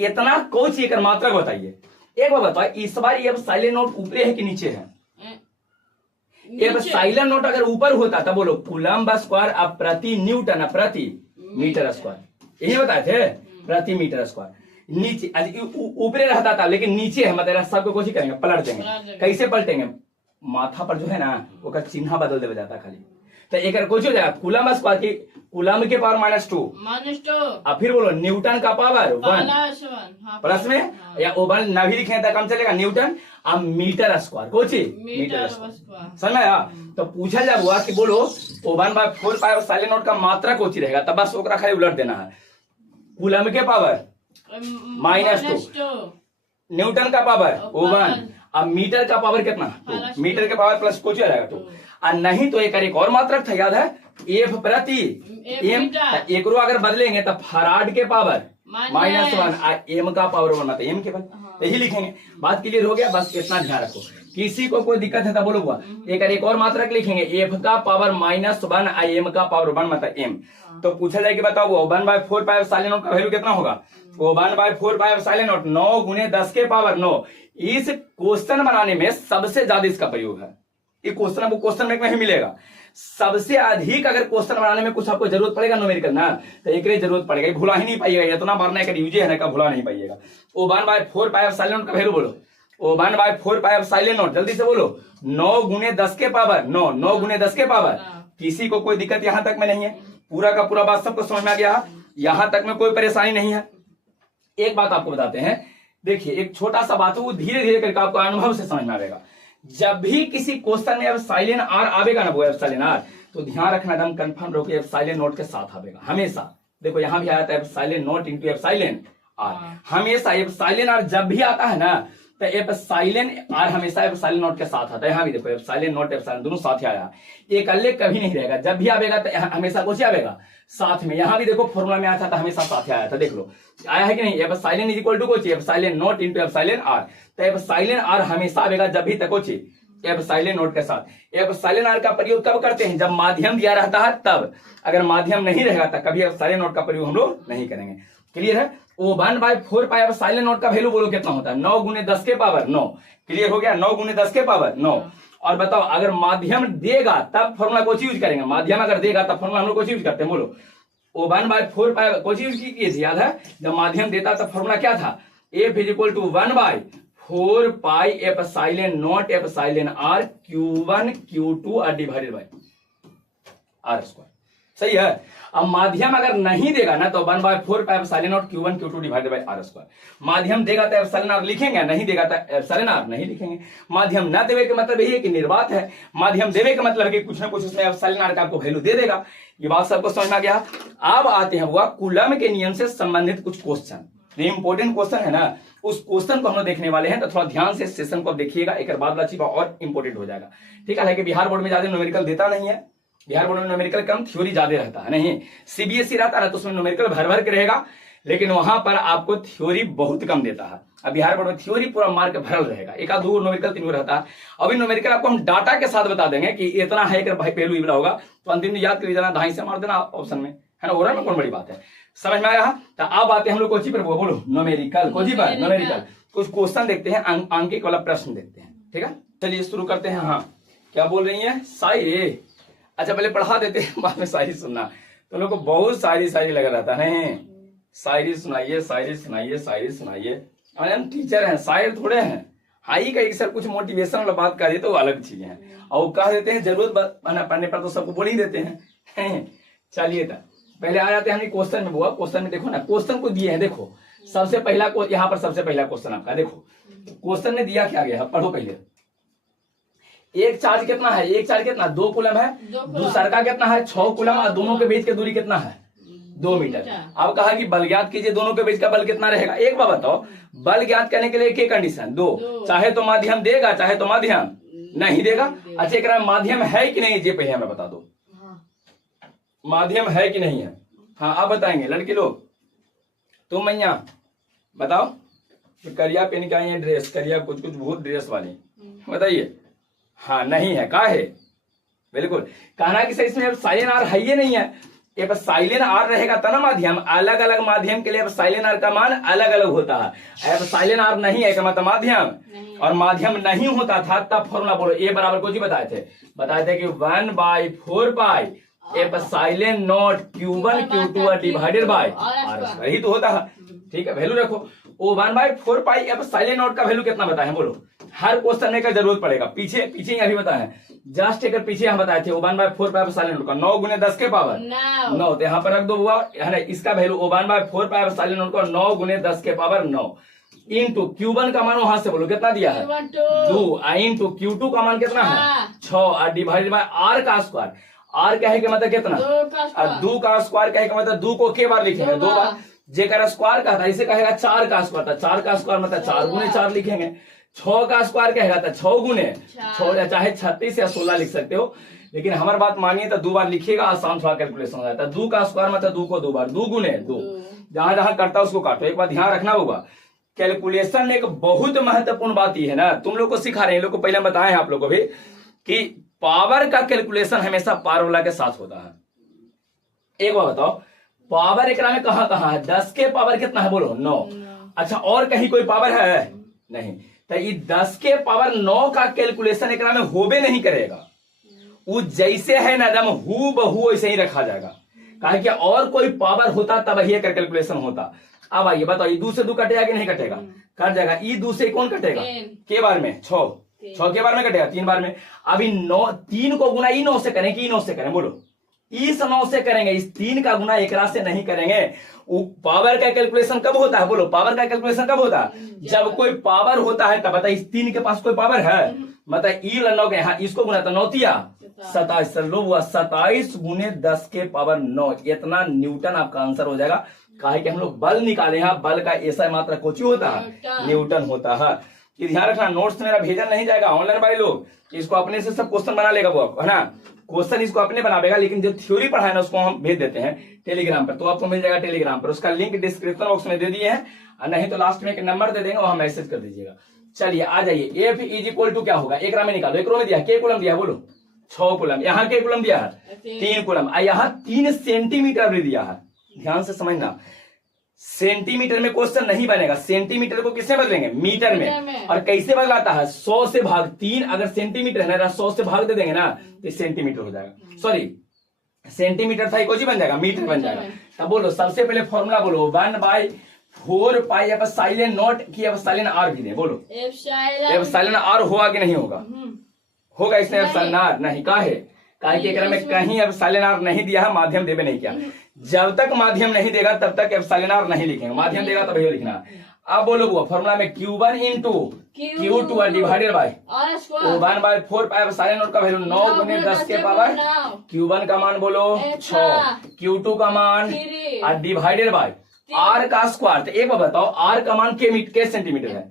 इतना कोच एक मात्रक बताइए, एक बार बताओ, इस बार ये साइलेंट नोट ऊपर है कि नीचे है? ये नीचे। साइलेंट नोट अगर ऊपर होता तब बोलो कूलम्ब स्क्वायर अब प्रति न्यूटन प्रति मीटर स्क्वायर, यही बताए थे, प्रति मीटर स्क्वायर। नीचे ऊपर रहता था लेकिन नीचे है, मतलब सबको कोशिश करेंगे पलट देंगे। कैसे पलटेंगे? माथा पर जो है ना वो का चिन्ह बदल दे जाता खाली, तो एक कुछ हो जाएगा कूलम्ब स्क्वायर की कूलम्ब के पावर -2 अब फिर बोलो न्यूटन का पावर 1 प्लस में या ओवर ना भी लिखे तो कम चलेगा न्यूटन अब मीटर स्क्वायर कोची मीटर स्क्वायर, समझ में आया? तो पूछा जब हुआ कि बोलो O1/4 पाई साइलेंट नोट का मात्रा कोची रहेगा, तब बस ओकरा खाली उलट देना है। कूलम्ब के पावर -2 न्यूटन का पावर O1 अब मीटर का पावर कितना 2 मीटर के पावर प्लस कुछ आ जाएगा 2 और नहीं तो एक और मात्रक था याद है एफ प्रति एम, एक रो अगर बदलेंगे तो फराड के पावर -1 एम का पावर 1 मतलब एम के पावर, यही लिखेंगे। बात क्लियर हो गया? बस इतना ध्यान रखो, किसी को कोई दिक्कत है तो बोलो हुआ एक और मात्रक लिखेंगे एफ का पावर -1 एम का पावर 1 मतलब एम। तो पूछा जाए कि बताओ 1/4 पाई साइलेंट नोट का वैल्यू कितना होगा? 1/4 पाई साइलेंट नोट 9 × 10 के पावर 9। इस क्वेश्चन बनाने में सबसे ज्यादा इसका प्रयोग है, ये क्वेश्चन आपको क्वेश्चन में नहीं मिलेगा। सबसे अधिक अगर क्वेश्चन बनाने में कुछ आपको जरूरत पड़ेगा न्यूमेरिकल ना, तो एक जरूरत पड़ेगा, भुला ही नहीं पाइएगा, इतना बार एक यूज है ना भुला नहीं पाइएगा। O1/4 पाई साइलेंट नोट का वैल्यू बोलो, O1/4 पाई साइलेंट नोट जल्दी से बोलो 9 × 10 के पावर 9 9 × 10 के पावर। किसी को कोई दिक्कत यहां तक में नहीं है? पूरा का पूरा बात सबको समझ में आ गया? यहां तक में कोई परेशानी नहीं है? एक बात आपको बताते हैं, देखिए एक छोटा सा बात है वो धीरे धीरे करके आपको अनुभव से समझ में आएगा। जब भी किसी क्वेश्चन में अब साइलेंट आर आवेगा ना, वो साइलेंट आर, तो ध्यान रखना एकदम कंफर्म रहो कि साइलेंट नोट के साथ आवेगा हमेशा। देखो यहां भी आया था epsilon naught into epsilon R, हमेशा एफ साइलेंट आर जब भी आता है ना तो एफ साइलेंट आर हमेशा एफ साइलेंट नोट के साथ आता है। यहाँ भी देखो epsilon naught epsilon दोनों साथ ही आया, एक अलग कभी नहीं रहेगा, जब भी आवेगा तो हमेशा कुछ आवेगा साथ में। यहाँ भी देखो फॉर्मूला में आया था तो हमेशा साथ ही आया था, देख लो आया है कि नहीं? Epsilon is equal to कुछ epsilon naught into epsilon R, तो एफ साइलेंट आर हमेशा आवेगा जब भी तक कुछ एफ साइलेंट नोट के साथ। एफ साइलेंट आर का प्रयोग कब करते हैं? जब माध्यम दिया रहता है तब, अगर माध्यम नहीं रहेगा तो कभी एफ साइलेंट नोट का प्रयोग हम लोग नहीं करेंगे। क्लियर है? O1/4 पाई साइलेंट नोट का वैल्यू बोलो कितना होता है? 9 × 10 के पावर 9। क्लियर हो गया? 9 × 10 के पावर 9। और बताओ अगर माध्यम देगा तब फॉर्मूला को यूज करेंगे, माध्यम अगर देगा तब फॉर्मूला हम लोग को यूज करते हैं। बोलो O1/4 पाई को यूज किए थे, याद है? जब माध्यम देता तब फॉर्मूला क्या था? F = 1/4 pi epsilon naught epsilon R Q1 Q2 और डिवाइडेड बाय आर स्क्वायर। सही है? अब माध्यम अगर नहीं देगा ना तो 1/4 pi epsilon naught Q1 Q2 divided by R square. माध्यम देगा तो एफ साइलेंट आर लिखेंगे, नहीं देगा तो एफ साइलेंट आर नहीं लिखेंगे। माध्यम ना देवे के मतलब यही है कि निर्वात है, माध्यम देवे का मतलब कि कुछ ना कुछ उसमें एफ साइलेंट आर का आपको वैल्यू दे देगा। ये बात सबको समझ में आ गया? अब आते हैं हुआ कूलम्ब के नियम से संबंधित कुछ क्वेश्चन, ये इंपॉर्टेंट क्वेश्चन है ना, उस क्वेश्चन को हम लोग देखने वाले हैं। तो थोड़ा ध्यान से सेशन को देखिएगा, एक बाद वाला चीज और इंपॉर्टेंट हो जाएगा। ठीक है? बिहार बोर्ड में ज्यादा न्यूमेरिकल देता नहीं है, बिहार बोर्ड में न्यूमेरिकल कम थ्योरी ज्यादा रहता है। नहीं सीबीएसई रहता है तो उसमें न्यूमेरिकल भर भर के रहेगा, लेकिन वहां पर आपको थ्योरी बहुत कम देता है। अब बिहार बोर्ड में थ्योरी पूरा मार्क भरल रहेगा, एक आध दो न्यूमेरिकल 3 रहता है। अभी न्यूमेरिकल आपको हम डाटा के साथ बता देंगे कि इतना है कि भाई पहलू इबला होगा, तो अंतिम में याद कर देना, 2.5 से मार देना ऑप्शन में, है ना? ओरल में कौन बड़ी बात है? समझ में आया? तो अब आते हैं हम लोग कोची पर, बोलो न्यूमेरिकल कोची पर न्यूमेरिकल कुछ क्वेश्चन देखते हैं, अंकित वाला प्रश्न देखते हैं। ठीक है, चलिए शुरू करते हैं। हाँ क्या बोल रही है? शायरी। अच्छा पहले पढ़ा देते हैं, बाद में शायरी सुनना। तो लोग को बहुत शायरी लगा रहता है, नहीं शायरी सुनाइए, शायरी सुनाइए, शायरी सुनाइए। हम टीचर हैं, शायर थोड़े हैं। हाँ ही कहीं सर कुछ मोटिवेशन वाला बात करिए तो अलग चीजें हैं, और कह देते हैं जरूरत पढ़ने पर तो सबको बोल ही देते हैं। चलिए था पहले आ जाते हैं हम क्वेश्चन में। बुआ क्वेश्चन में देखो ना, क्वेश्चन को दिए हैं, देखो सबसे पहला यहाँ पर सबसे पहला क्वेश्चन आपका देखो, क्वेश्चन में दिया क्या गया है, पढ़ो पहले। एक चार्ज कितना है? एक चार्ज कितना? 2 कूलम है। दूसरा का कितना है? 6 कूलम, और दोनों के बीच की दूरी कितना है? 2 मीटर। अब कहा कि बल ज्ञात कीजिए, दोनों के बीच का बल कितना रहेगा? एक बार बताओ, बल ज्ञात करने के लिए एक कंडीशन 2, चाहे तो माध्यम देगा चाहे तो माध्यम नहीं देगा। अच्छा एक माध्यम है कि नहीं, ये पहले हमें बता दो, माध्यम है कि नहीं है? हाँ आप बताएंगे लड़के लोग, तुम मैया बताओ। करिया पहन के आई है ड्रेस, करिया कुछ बहुत ड्रेस वाली, बताइए। हाँ नहीं है, का है? बिल्कुल कहना कि सही, इसमें साइलेंट आर है ही नहीं है, एप्सिलॉन आर रहेगा तब ना माध्यम, अलग अलग माध्यम के लिए एप्सिलॉन आर का मान अलग अलग होता है। एप्सिलॉन आर नहीं है मतलब माध्यम, और माध्यम नहीं होता था तब फॉर्मूला बोलो, ए बराबर कुछ ही बताए थे कि 1/4 pi epsilon naught Q1 Q2 divided bye R², यही तो होता है। ठीक है, वैल्यू रखो। वो 1/4 पाई एप्सिलॉन नॉट का वैल्यू कितना बताए हैं बोलो, हर क्वेश्चन में का जरूरत पड़ेगा। पीछे ही अभी बताए हैं, जस्ट एक पीछे हम बताए थे 1/4 पाई एप्सिलॉन नॉट का 9 गुने 10 के पावर 9, तो यहाँ पर रख दो हुआ है ना, इसका वैल्यू 1/4 पाई एप्सिलॉन नॉट का 9 गुने 10 के पावर 9 इंटू Q1 का मान वहां से बोलो कितना दिया है 2, इंटू Q2 का मान कितना है 6, और डिवाइडेड बाय R का स्क्वायर। R क्या है कि मतलब कितना 2 का स्क्वायर कहे का मतलब 2 को के बार लिखेंगे 2 बार, जेकर स्क्वायर का था इसे कहेगा 4 का स्क्वायर था, 4 का स्क्वायर मतलब 4 गुने 4 लिखेंगे। 6 का स्क्वायर कहेगा था 6 गुने 6, चाहे 36 या 16 लिख सकते हो, लेकिन हमारी बात मानिए तो 2 बार लिखिएगा, आसान थोड़ा कैलकुलेशन हो जाता है। 2 का स्क्वायर मतलब 2 को 2 बार, 2 गुने 2, जहां जहां करता है उसको काटो। एक बात ध्यान रखना होगा, कैलकुलेशन एक बहुत महत्वपूर्ण बात ये है ना, तुम लोग को सिखा रहे हैं, लोग को पहले बताए हैं आप लोग को भी कि पावर का कैलकुलेशन हमेशा पावर के साथ होता है। एक बार बताओ, पावर एक में कहां है, 10 के पावर कितना है बोलो 9। अच्छा, और कहीं कोई पावर है नहीं, तो ये 10 के पावर 9 का कैलकुलेशन एक में होबे नहीं करेगा, वो जैसे है ना एकदम हु बहू वैसे ही रखा जाएगा। कहा कि और कोई पावर होता तब ये कैलकुलेशन होता। अब आइए बताओ, ये 2 से 2 कटेगा कि नहीं कटेगा, कट जाएगा। ये 2 से कौन कटेगा के बार में 6 के बार में कटेगा 3 बार में। अभी 9 3 को गुना ई 9 से करें कि ई 9 से करें बोलो, इस 9 से करेंगे, इस 3 का गुना एकरा से नहीं करेंगे। पावर का कैलकुलेशन कब होता है बोलो, पावर का कैलकुलेशन कब होता है जब कोई पावर होता है तब। बता इस 3 के पास कोई पावर है, मतलब ई 9 के यहाँ इसको गुना तो 9 तिया 27, लो हुआ 27 गुने 10 के पावर 9, इतना न्यूटन आपका आंसर हो जाएगा। काहे कि हम लोग बल निकाले हैं, बल का ऐसा मात्रा कुछ होता है न्यूटन होता है। ये ध्यान रखना, नोट्स मेरा भेजा नहीं जाएगा ऑनलाइन वाले लोग, इसको अपने से सब क्वेश्चन बना लेगा वो, है ना, क्वेश्चन इसको अपने बनाएगा, लेकिन जो थ्योरी पढ़ा है ना उसको हम भेज देते हैं टेलीग्राम पर, तो आपको मिल जाएगा टेलीग्राम पर, उसका लिंक डिस्क्रिप्शन बॉक्स में दे दिए हैं, और नहीं तो लास्ट में एक नंबर दे देंगे, वहां मैसेज कर दीजिएगा। चलिए आ जाइए, F इज इक्वल टू क्या होगा, एक में निकालो, एक रो में दिया के कूलम दिया बोलो 6 कूलम, यहाँ के कूलम दिया है 3 कूलम, यहाँ 3 सेंटीमीटर भी दिया है। ध्यान से समझना, सेंटीमीटर में क्वेश्चन नहीं बनेगा, सेंटीमीटर को किससे बदलेंगे मीटर में, और कैसे बदलाता है 100 से भाग 3, अगर सेंटीमीटर है ना 100 से भाग दे देंगे ना तो सेंटीमीटर हो जाएगा, सॉरी सेंटीमीटर था कुछ ही बन जाएगा, मीटर बन जाएगा। तब बोलो सबसे पहले फॉर्मूला बोलो 1/4 पाई एप्सिलॉन नॉट की एप्सिलॉन आर भी दे, बोलो एप्सिलॉन आर होगा कि नहीं होगा, होगा इसने एप्सिलॉन आर नहीं, काहे कि एकरा में कहीं एप्सिलॉन आर नहीं दिया है, माध्यम देवे नहीं किया। जब तक माध्यम नहीं देगा तब तक एप्सिलॉन आर नहीं लिखेंगे, माध्यम देगा तब ये लिखना। अब बोलो वो फॉर्मूला में Q1 into Q2 divided bye 1/4 pi epsilon naught का वैल्यू 9 गुने 10 के पावर, Q1 का मान बोलो 6, Q2 का मान और डिवाइडेड बाय R का स्क्वायर। तो एक बार बताओ, R का मान के सेंटीमीटर है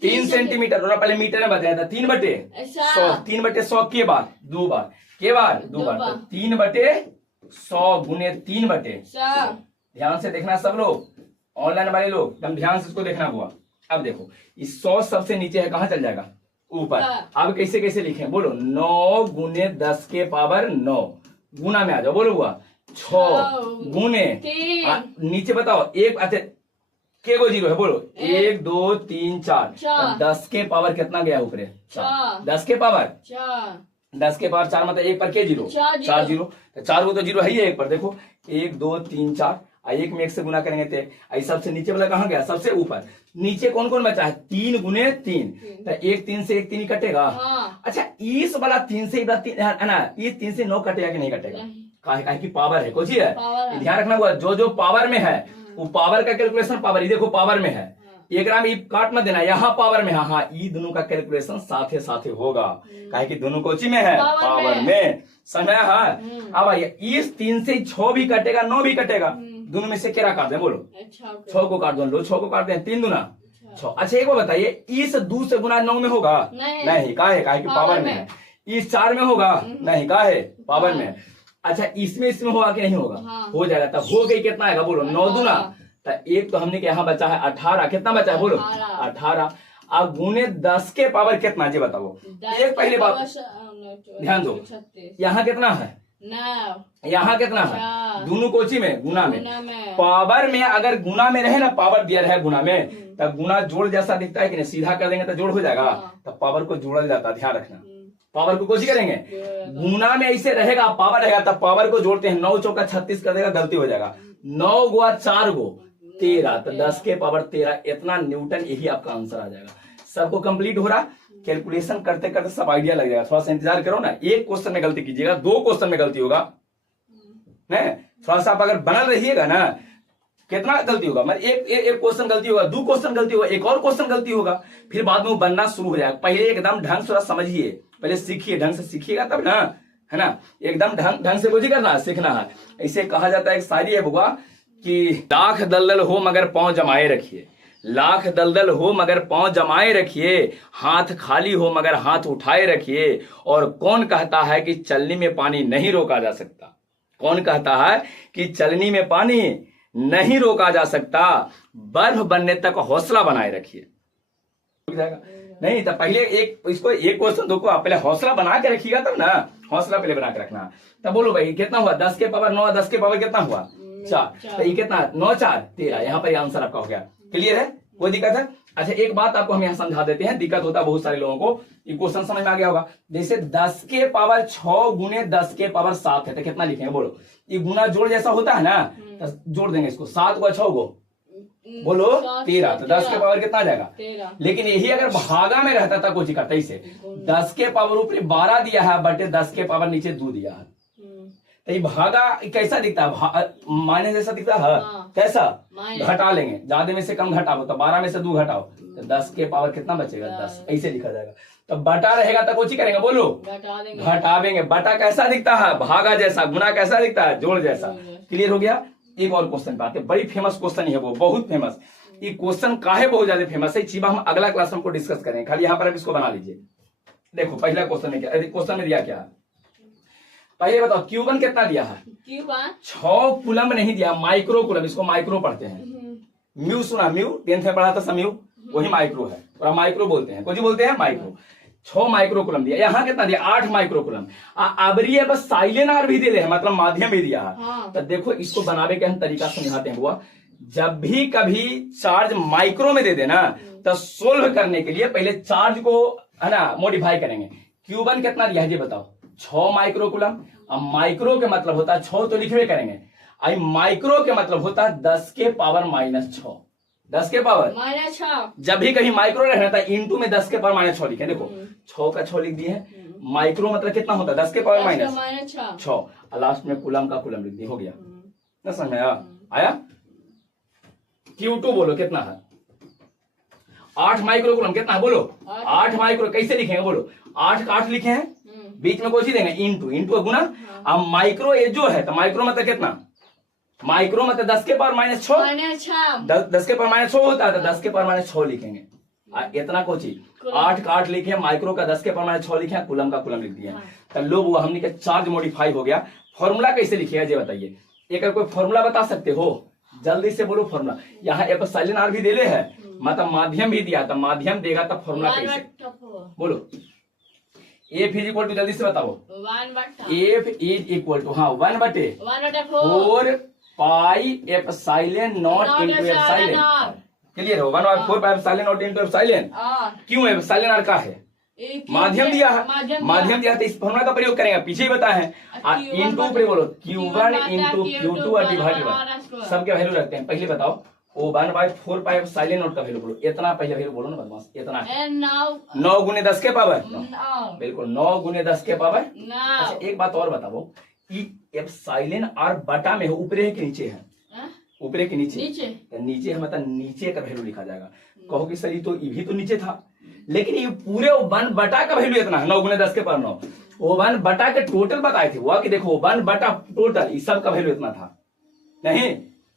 3 सेंटीमीटर, उन्होंने पहले मीटर में बताया था 3/100, 3/100 के बार 2 बार, के बार 2 बार, तो 3/100 गुने 3/100। ध्यान से देखना सब लोग, ऑनलाइन वाले लोग एकदम ध्यान से इसको देखना हुआ। अब देखो इस 100 सबसे नीचे है, कहां चल जाएगा ऊपर। अब कैसे कैसे लिखें बोलो, 9 गुने 10 के पावर 9, गुना में आ जाओ, बोलो हुआ 6 गुने नीचे बताओ एक, अच्छा के गो जीरो है बोलो 1 2 3 4, 10 के पावर कितना गया ऊपर 4, 10 के पावर 4 मतलब 1 पर के जीरो 4 जीरो, तो 4 को तो जीरो है ही है एक पर, देखो 1 2 3 4, एक में 1 से गुना करेंगे तो सबसे नीचे वाला कहाँ गया सबसे ऊपर, नीचे कौन कौन बचा है 3 गुने 3, तो 1 3 से 1 3 ही कटेगा। अच्छा इस वाला 3 से है ना, ये 3 से 9 कटेगा कि नहीं कटेगा, काहे की पावर है कुछ ही है, ध्यान रखना हुआ। जो पावर में है वो पावर का कैलकुलेशन पावर, ये देखो पावर में है, एक ग्राम ई काट मत देना, यहाँ पावर में हाँ ये दोनों का कैलकुलेशन साथे साथे होगा, काहे कि दोनों कोची में है पावर में, समझा है। अब आइए इस 3 से 6 भी कटेगा 9 भी कटेगा, दोनों में से क्या काट दे बोलो 6 को काट दो, लो 6 को काट दे 3 दूना 6। अच्छा एक बार बताइए, इस 2 से गुना 9 में होगा नहीं, काहे कि पावर में है। इस 4 में होगा नहीं, काहे पावर में। अच्छा इसमें होगा कि नहीं होगा, हो जाएगा। तब हो गई कितना आएगा बोलो 9 दूना, तो एक तो हमने यहाँ बचा है 18, कितना बचा है बोलो 18। अब गुने 10 के पावर कितना जी बताओ, एक पहले बात ध्यान दो, यहाँ कितना है यहाँ कितना है दोनों कोची में गुना में। गुना में। पावर में अगर गुना में रहे ना, पावर दिया रहे गुना में, तब गुना जोड़ जैसा दिखता है कि नहीं, सीधा कर देंगे तो जोड़ हो जाएगा, तब पावर को जोड़ा जाता है, ध्यान रखना। पावर को कोशिश करेंगे, गुना में ऐसे रहेगा, पावर रहेगा, तब पावर को जोड़ते हैं, 9 चौका 36 कर देगा, गलती हो जाएगा, 9 गुआ 4 गो 13, तो 10 के पावर 13, इतना न्यूटन, यही आपका आंसर आ जाएगा। सबको कंप्लीट हो रहा, कैलकुलेशन करते करते सब आइडिया लग जाएगा, थोड़ा सा इंतजार करो ना। एक क्वेश्चन में गलती कीजिएगा, 2 क्वेश्चन में गलती होगा, थोड़ा सा आप अगर बनल रहिएगा ना, कितना गलती होगा, मतलब एक क्वेश्चन गलती होगा, 2 क्वेश्चन गलती होगा, एक और क्वेश्चन गलती होगा, फिर बाद में वो बनना शुरू हो जाएगा। पहले एकदम ढंग से समझिए, पहले सीखिए, ढंग से सीखिएगा तब ना, है ना, एकदम ढंग से कुछ करना सीखना है। इसे कहा जाता है, एक शायरी है बुआ कि लाख दलदल हो मगर पांव जमाए रखिए, लाख दलदल हो मगर पांव जमाए रखिए, हाथ खाली हो मगर हाथ उठाए रखिए, और कौन कहता है कि चलनी में पानी नहीं रोका जा सकता, कौन कहता है कि चलनी में पानी नहीं रोका जा सकता, बर्फ बनने तक हौसला बनाए रखिए। नहीं तो पहले एक क्वेश्चन दो को आप पहले हौसला बना के रखिएगा, तब ना, हौसला पहले बना के रखना। तब बोलो भाई कितना हुआ, 10 के पावर 9, 10 के पावर कितना हुआ 4, तो ये कितना 9 4 13, यहाँ पर आंसर आपका हो गया। क्लियर है, कोई दिक्कत है? अच्छा एक बात आपको हम यहाँ समझा देते हैं, दिक्कत होता है बहुत सारे लोगों को, ये क्वेश्चन समझ में आ गया होगा। जैसे 10 के पावर 6 गुने 10 के पावर 7 है, तो कितना लिखेंगे बोलो, ये गुना जोड़ जैसा होता है ना, तो जोड़ देंगे इसको, 7 को 6 को बोलो 13, तो 10 के पावर कितना आ जाएगा 13। लेकिन यही अगर भागा में रहता था कुछ करता, इसे 10 के पावर ऊपर 12 दिया है, बटे 10 के पावर नीचे 2 दिया है, तो ये भागा कैसा दिखता है, माइनस जैसा दिखता है, कैसा, घटा लेंगे, ज्यादा में से कम घटाओ, तो 12 में से 2 घटाओ, तो 10 के पावर कितना बचेगा 10, ऐसे लिखा जाएगा। तो बटा रहेगा तो कुछ करेंगे बोलो, घटावेंगे। बटा कैसा दिखता है, भागा जैसा, गुना कैसा दिखता है, जोड़ जैसा। क्लियर हो गया। एक और क्वेश्चन पे आते हैं, बड़ी फेमस क्वेश्चन है वो, बहुत फेमस। ये क्वेश्चन काहे बहुत ज्यादा फेमस है, चीज हम अगला क्लास में डिस्कस करेंगे, खाली यहाँ पर आप इसको बना लीजिए। देखो पहला क्वेश्चन में क्या, क्वेश्चन में दिया क्या है, पहले बताओ Q1 कितना दिया है, 6 कूलम नहीं दिया, माइक्रो कूलम, इसको माइक्रो पढ़ते हैं। म्यू सुना, म्यू 10th में पढ़ा था सम्यू, वही माइक्रो है, और माइक्रो बोलते हैं, कुछ बोलते हैं माइक्रो। 6 माइक्रो कूलम दिया, यहाँ कितना दिया 8 माइक्रो कूलम। अब ये बस साइलेंट आर भी दे रहे हैं, मतलब माध्यम भी दिया है। तो देखो इसको बनाने के हम तरीका समझाते हैं बुआ। जब भी कभी चार्ज माइक्रो में दे देना, तो सोल्व करने के लिए पहले चार्ज को है ना मॉडिफाई करेंगे। Q1 कितना दिया है ये बताओ, 6 माइक्रो कूलम। अब माइक्रो के मतलब होता है 6 तो लिखवे करेंगे, आई माइक्रो के मतलब होता है 10 के पावर -6, 10 के पावर -6। जब भी कहीं माइक्रो रहना था, इंटू में 10 के पावर -6 लिखे। देखो 6 का 6 लिख दिए हैं, माइक्रो मतलब कितना होता है 10 के पावर -6, लास्ट में कूलम का कूलम लिख दिए, हो गया ना, समझ में आया। Q2 बोलो कितना है, 8 माइक्रो कूलम कितना है बोलो, 8 माइक्रो कैसे लिखेंगे बोलो, 8 का 8 लिखे हैं, बीच में कोई देंगे इंटू गुना। अब माइक्रो ये जो है, तो माइक्रो मतलब कितना, माइक्रो मतलब 10 के पावर -6, 10 के पावर -6 होता है, तो 10 के पावर -6 लिखेंगे। इतना कुछ 8 का 8 लिखे, माइक्रो का 10 के पावर -6 लिखे, कूलम का कूलम लिख दिया। तो लो वो हमने का चार्ज मॉडिफाई हो गया। फॉर्मूला कैसे लिखेगा ये बताइए, एक कोई फॉर्मूला बता सकते हो, जल्दी से बोलो फॉर्मूला। यहाँ एप्सिलॉन आर भी दे ले है, मतलब माध्यम भी दिया, तो माध्यम देगा तब फॉर्मूला कैसे बोलो। F इज इक्वल टू, जल्दी से बताओ, F is equal to 1/4 pi epsilon naught into epsilon. Clear हो, 1/4 pi epsilon naught into epsilon. क्यों एप्सिलॉन आर का है, माध्यम दिया है, माध्यम दिया तो इस फॉर्मूला का प्रयोग करेंगे, पीछे ही बताया है। इंटू ऊपर बोलो Q1 इंटू Q2 और डिवाइडेड बाय, सबके वैल्यू रखते हैं। पहले बताओ ओ 1/4 पाई एप्सिलॉन नॉट का वैल्यू बोलो, इतना पहले वैल्यू बोलो ना बदमाश, इतना है 9 गुने 10 के पावर, बिल्कुल 9 गुने 10 के पावर। अच्छा एक बात और बताओ, एप्सिलॉन आर बटा में ऊपर है कि नीचे है, ऊपर है कि नीचे, नीचे है, मतलब नीचे का वैल्यू लिखा जाएगा। कहो कि सर ये तो भी तो नीचे था, लेकिन ये पूरे 1 बटा का वैल्यू इतना है, 9 गुने 10 के पावर 9, वो 1 बटा के टोटल बताए थे वो, कि देखो 1 बटा टोटल इस सब का वैल्यू इतना था, नहीं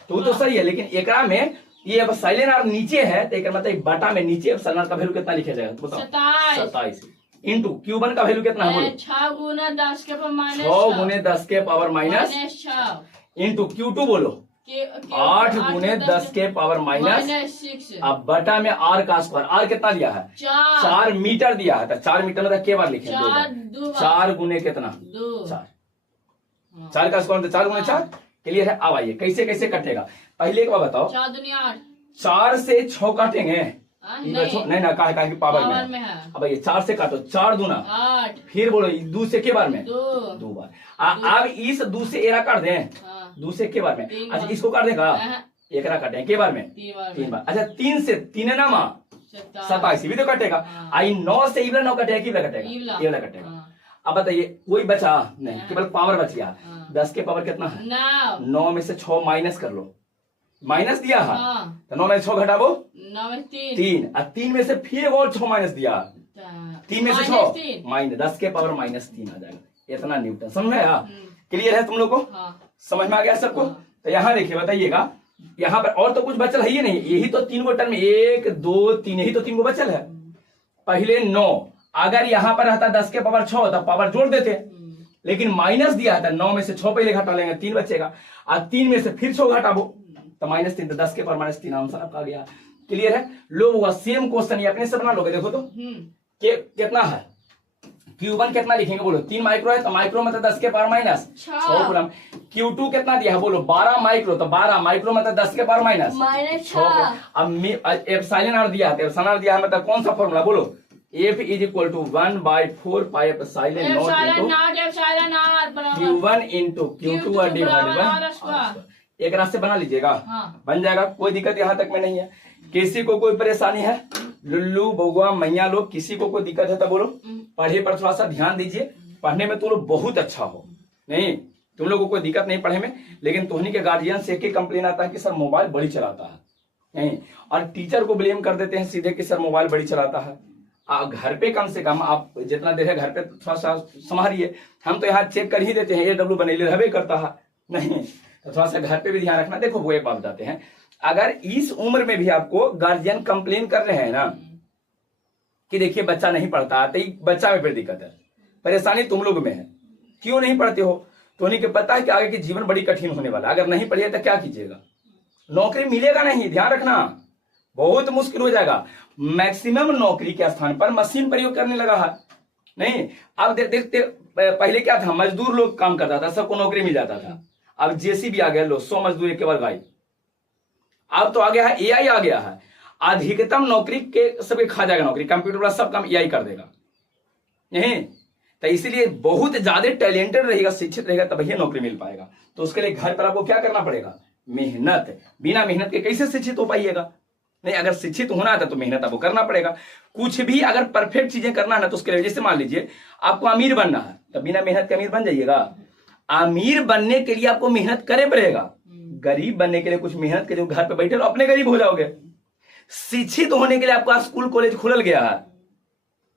तो सही है। लेकिन एकरा में ये अब साइलेंट आर नीचे है, तो एक मतलब बटा में नीचे अब साइलेंट का वैल्यू कितना लिखा जाएगा बताओ, 27 इंटू Q1 का वैल्यू कितना है बोलो, 6 गुना 10 के पावर -6 गुने 10 के पावर -6 इंटू Q2 बोलो 8 गुने 10 के पावर -6। अब बटा में R का स्क्वायर, R कितना दिया है 4 मीटर दिया है, तो 4 मीटर मतलब के बार लिखे 4 गुने कितना 4 का स्क्वायर, 4 गुने 4 क्लियर है? अब आइए कैसे कैसे कटेगा। पहले एक बार बताओ, 4 दुनिया 8। 4 से 6 काटेंगे, नहीं नहीं ना, कहा कि पावर में है। अब ये 4 से काटो, 4 दूना 8। फिर बोलो दो से के बार में 2 2 बार। अब इस 2 से एरा काट दें, 2 से के बार में। अच्छा इसको काट देगा, एकरा काटे के बार में 3 बार। अच्छा 3 से 3 ना माँ 27 भी तो कटेगा। आई 9 से इबला 9 कटेगा, की कटेगा, इबला कटेगा। अब बताइए कोई बचा नहीं, केवल पावर बच गया। 10 के पावर कितना है? 9 में से 6 माइनस कर लो, माइनस दिया है तो 9 में से 6 घटाओ 9 में 3, और 3 में से फिर एक और 6 माइनस दिया, 3 में से 6 माइनस 10 के पावर -3 आ जाएगा। इतना न्यूटन, समझ में आया? क्लियर है तुम लोग को? समझ में आ गया सबको? तो यहाँ देखिए बताइएगा, यहाँ पर और तो कुछ बचल है ही नहीं, यही तो 3 गो टर्म, 1 2 3, यही तो 3 गो बचल है। पहले 9, अगर यहाँ पर रहता 10 के पावर 6 तो पावर जोड़ देते, लेकिन माइनस दिया था, 9 में से 6 पहले घटा लेंगे, 3 बचेगा, और 3 में से फिर 6 घटाबो तो -3, तो 10 के पावर -3 आंसर आपका आ गया। क्लियर है? लो हुआ सेम क्वेश्चन ये अपने से बना लोगे। देखो तो कितना है, Q1 कितना लिखेंगे बोलो? 3 माइक्रो है तो माइक्रो मतलब 10 के पावर -6 कूलम। Q2 कितना दिया है बोलो? 12 माइक्रो, तो 12 माइक्रो मतलब 10 के पावर -6। अब एप्सिलॉन आर दिया है, एप्सिलॉन आर दिया है मतलब कौन सा फॉर्मूला बोलो? F = 1/4 pi epsilon naught Q1 into Q2 divided bye. एक रात से बना लीजिएगा, बन जाएगा, कोई दिक्कत यहाँ तक में नहीं है। किसी को कोई परेशानी है, लुल्लू बउआ मैया लोग, किसी को कोई दिक्कत है तो बोलो। पढ़े पर थोड़ा सा ध्यान दीजिए, पढ़ने में तुम लोग बहुत अच्छा हो, नहीं तुम लोग को कोई दिक्कत नहीं पढ़े में, लेकिन तुमनी के गार्जियन से एक कंप्लेन आता है कि सर मोबाइल बड़ी चलाता है, नहीं, और टीचर को ब्लेम कर देते हैं सीधे कि सर मोबाइल बड़ी चलाता है। घर पे कम से कम आप जितना देर है घर पे थोड़ा सा संभालिए। हम तो यहाँ चेक कर ही देते हैं, AW बनेले रहबे करता है, नहीं तो थोड़ा सा घर पे भी ध्यान रखना। देखो वो एक बात बताते हैं, अगर इस उम्र में भी आपको गार्जियन कंप्लेन कर रहे हैं ना कि देखिए बच्चा नहीं पढ़ता, तो बच्चा में फिर दिक्कत है, परेशानी तुम लोग में है। क्यों नहीं पढ़ते हो? तो उन्हीं के पता है कि आगे की जीवन बड़ी कठिन होने वाला, अगर नहीं पढ़िए तो क्या कीजिएगा? नौकरी मिलेगा नहीं, ध्यान रखना, बहुत मुश्किल हो जाएगा। मैक्सिमम नौकरी के स्थान पर मशीन प्रयोग करने लगा है, नहीं अब देखते पहले क्या था, मजदूर लोग काम करता था, सबको नौकरी मिल जाता था। अब JCB आ गया, लो 100 मजदूर केवल भाई। अब तो आ गया है AI आ गया है, अधिकतम नौकरी के सबके खा जाएगा नौकरी, कंप्यूटर वाला सब काम AI कर देगा, नहीं तो इसीलिए बहुत ज्यादा टैलेंटेड रहेगा, शिक्षित रहेगा तभी नौकरी मिल पाएगा। तो उसके लिए घर पर आपको क्या करना पड़ेगा? मेहनत। बिना मेहनत के कैसे शिक्षित हो पाइएगा? नहीं, अगर शिक्षित होना है तो मेहनत आपको करना पड़ेगा। कुछ भी अगर परफेक्ट चीजें करना है ना तो उसके लिए, जैसे मान लीजिए आपको अमीर बनना है तो बिना मेहनत के अमीर बन जाइएगा? अमीर बनने के लिए आपको मेहनत करे पड़ेगा। गरीब बनने के लिए कुछ मेहनत के, जो घर पे बैठे रहो अपने गरीब हो जाओगे। शिक्षित होने के लिए आपका स्कूल कॉलेज खुल गया है,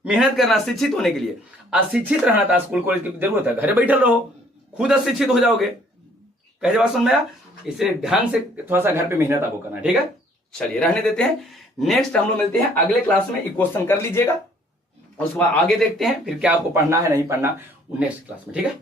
मेहनत करना शिक्षित होने के लिए। अशिक्षित रहना था, स्कूल कॉलेज की जरूरत है, घर बैठे रहो, खुद अशिक्षित हो जाओगे। कैसे बात समझ में आया? इसलिए ध्यान से थोड़ा सा घर पे मेहनत आपको करना, ठीक है? चलिए रहने देते हैं, नेक्स्ट हम लोग मिलते हैं अगले क्लास में। क्वेश्चन कर लीजिएगा, उसके बाद आगे देखते हैं फिर क्या आपको पढ़ना है नहीं पढ़ना नेक्स्ट क्लास में, ठीक है?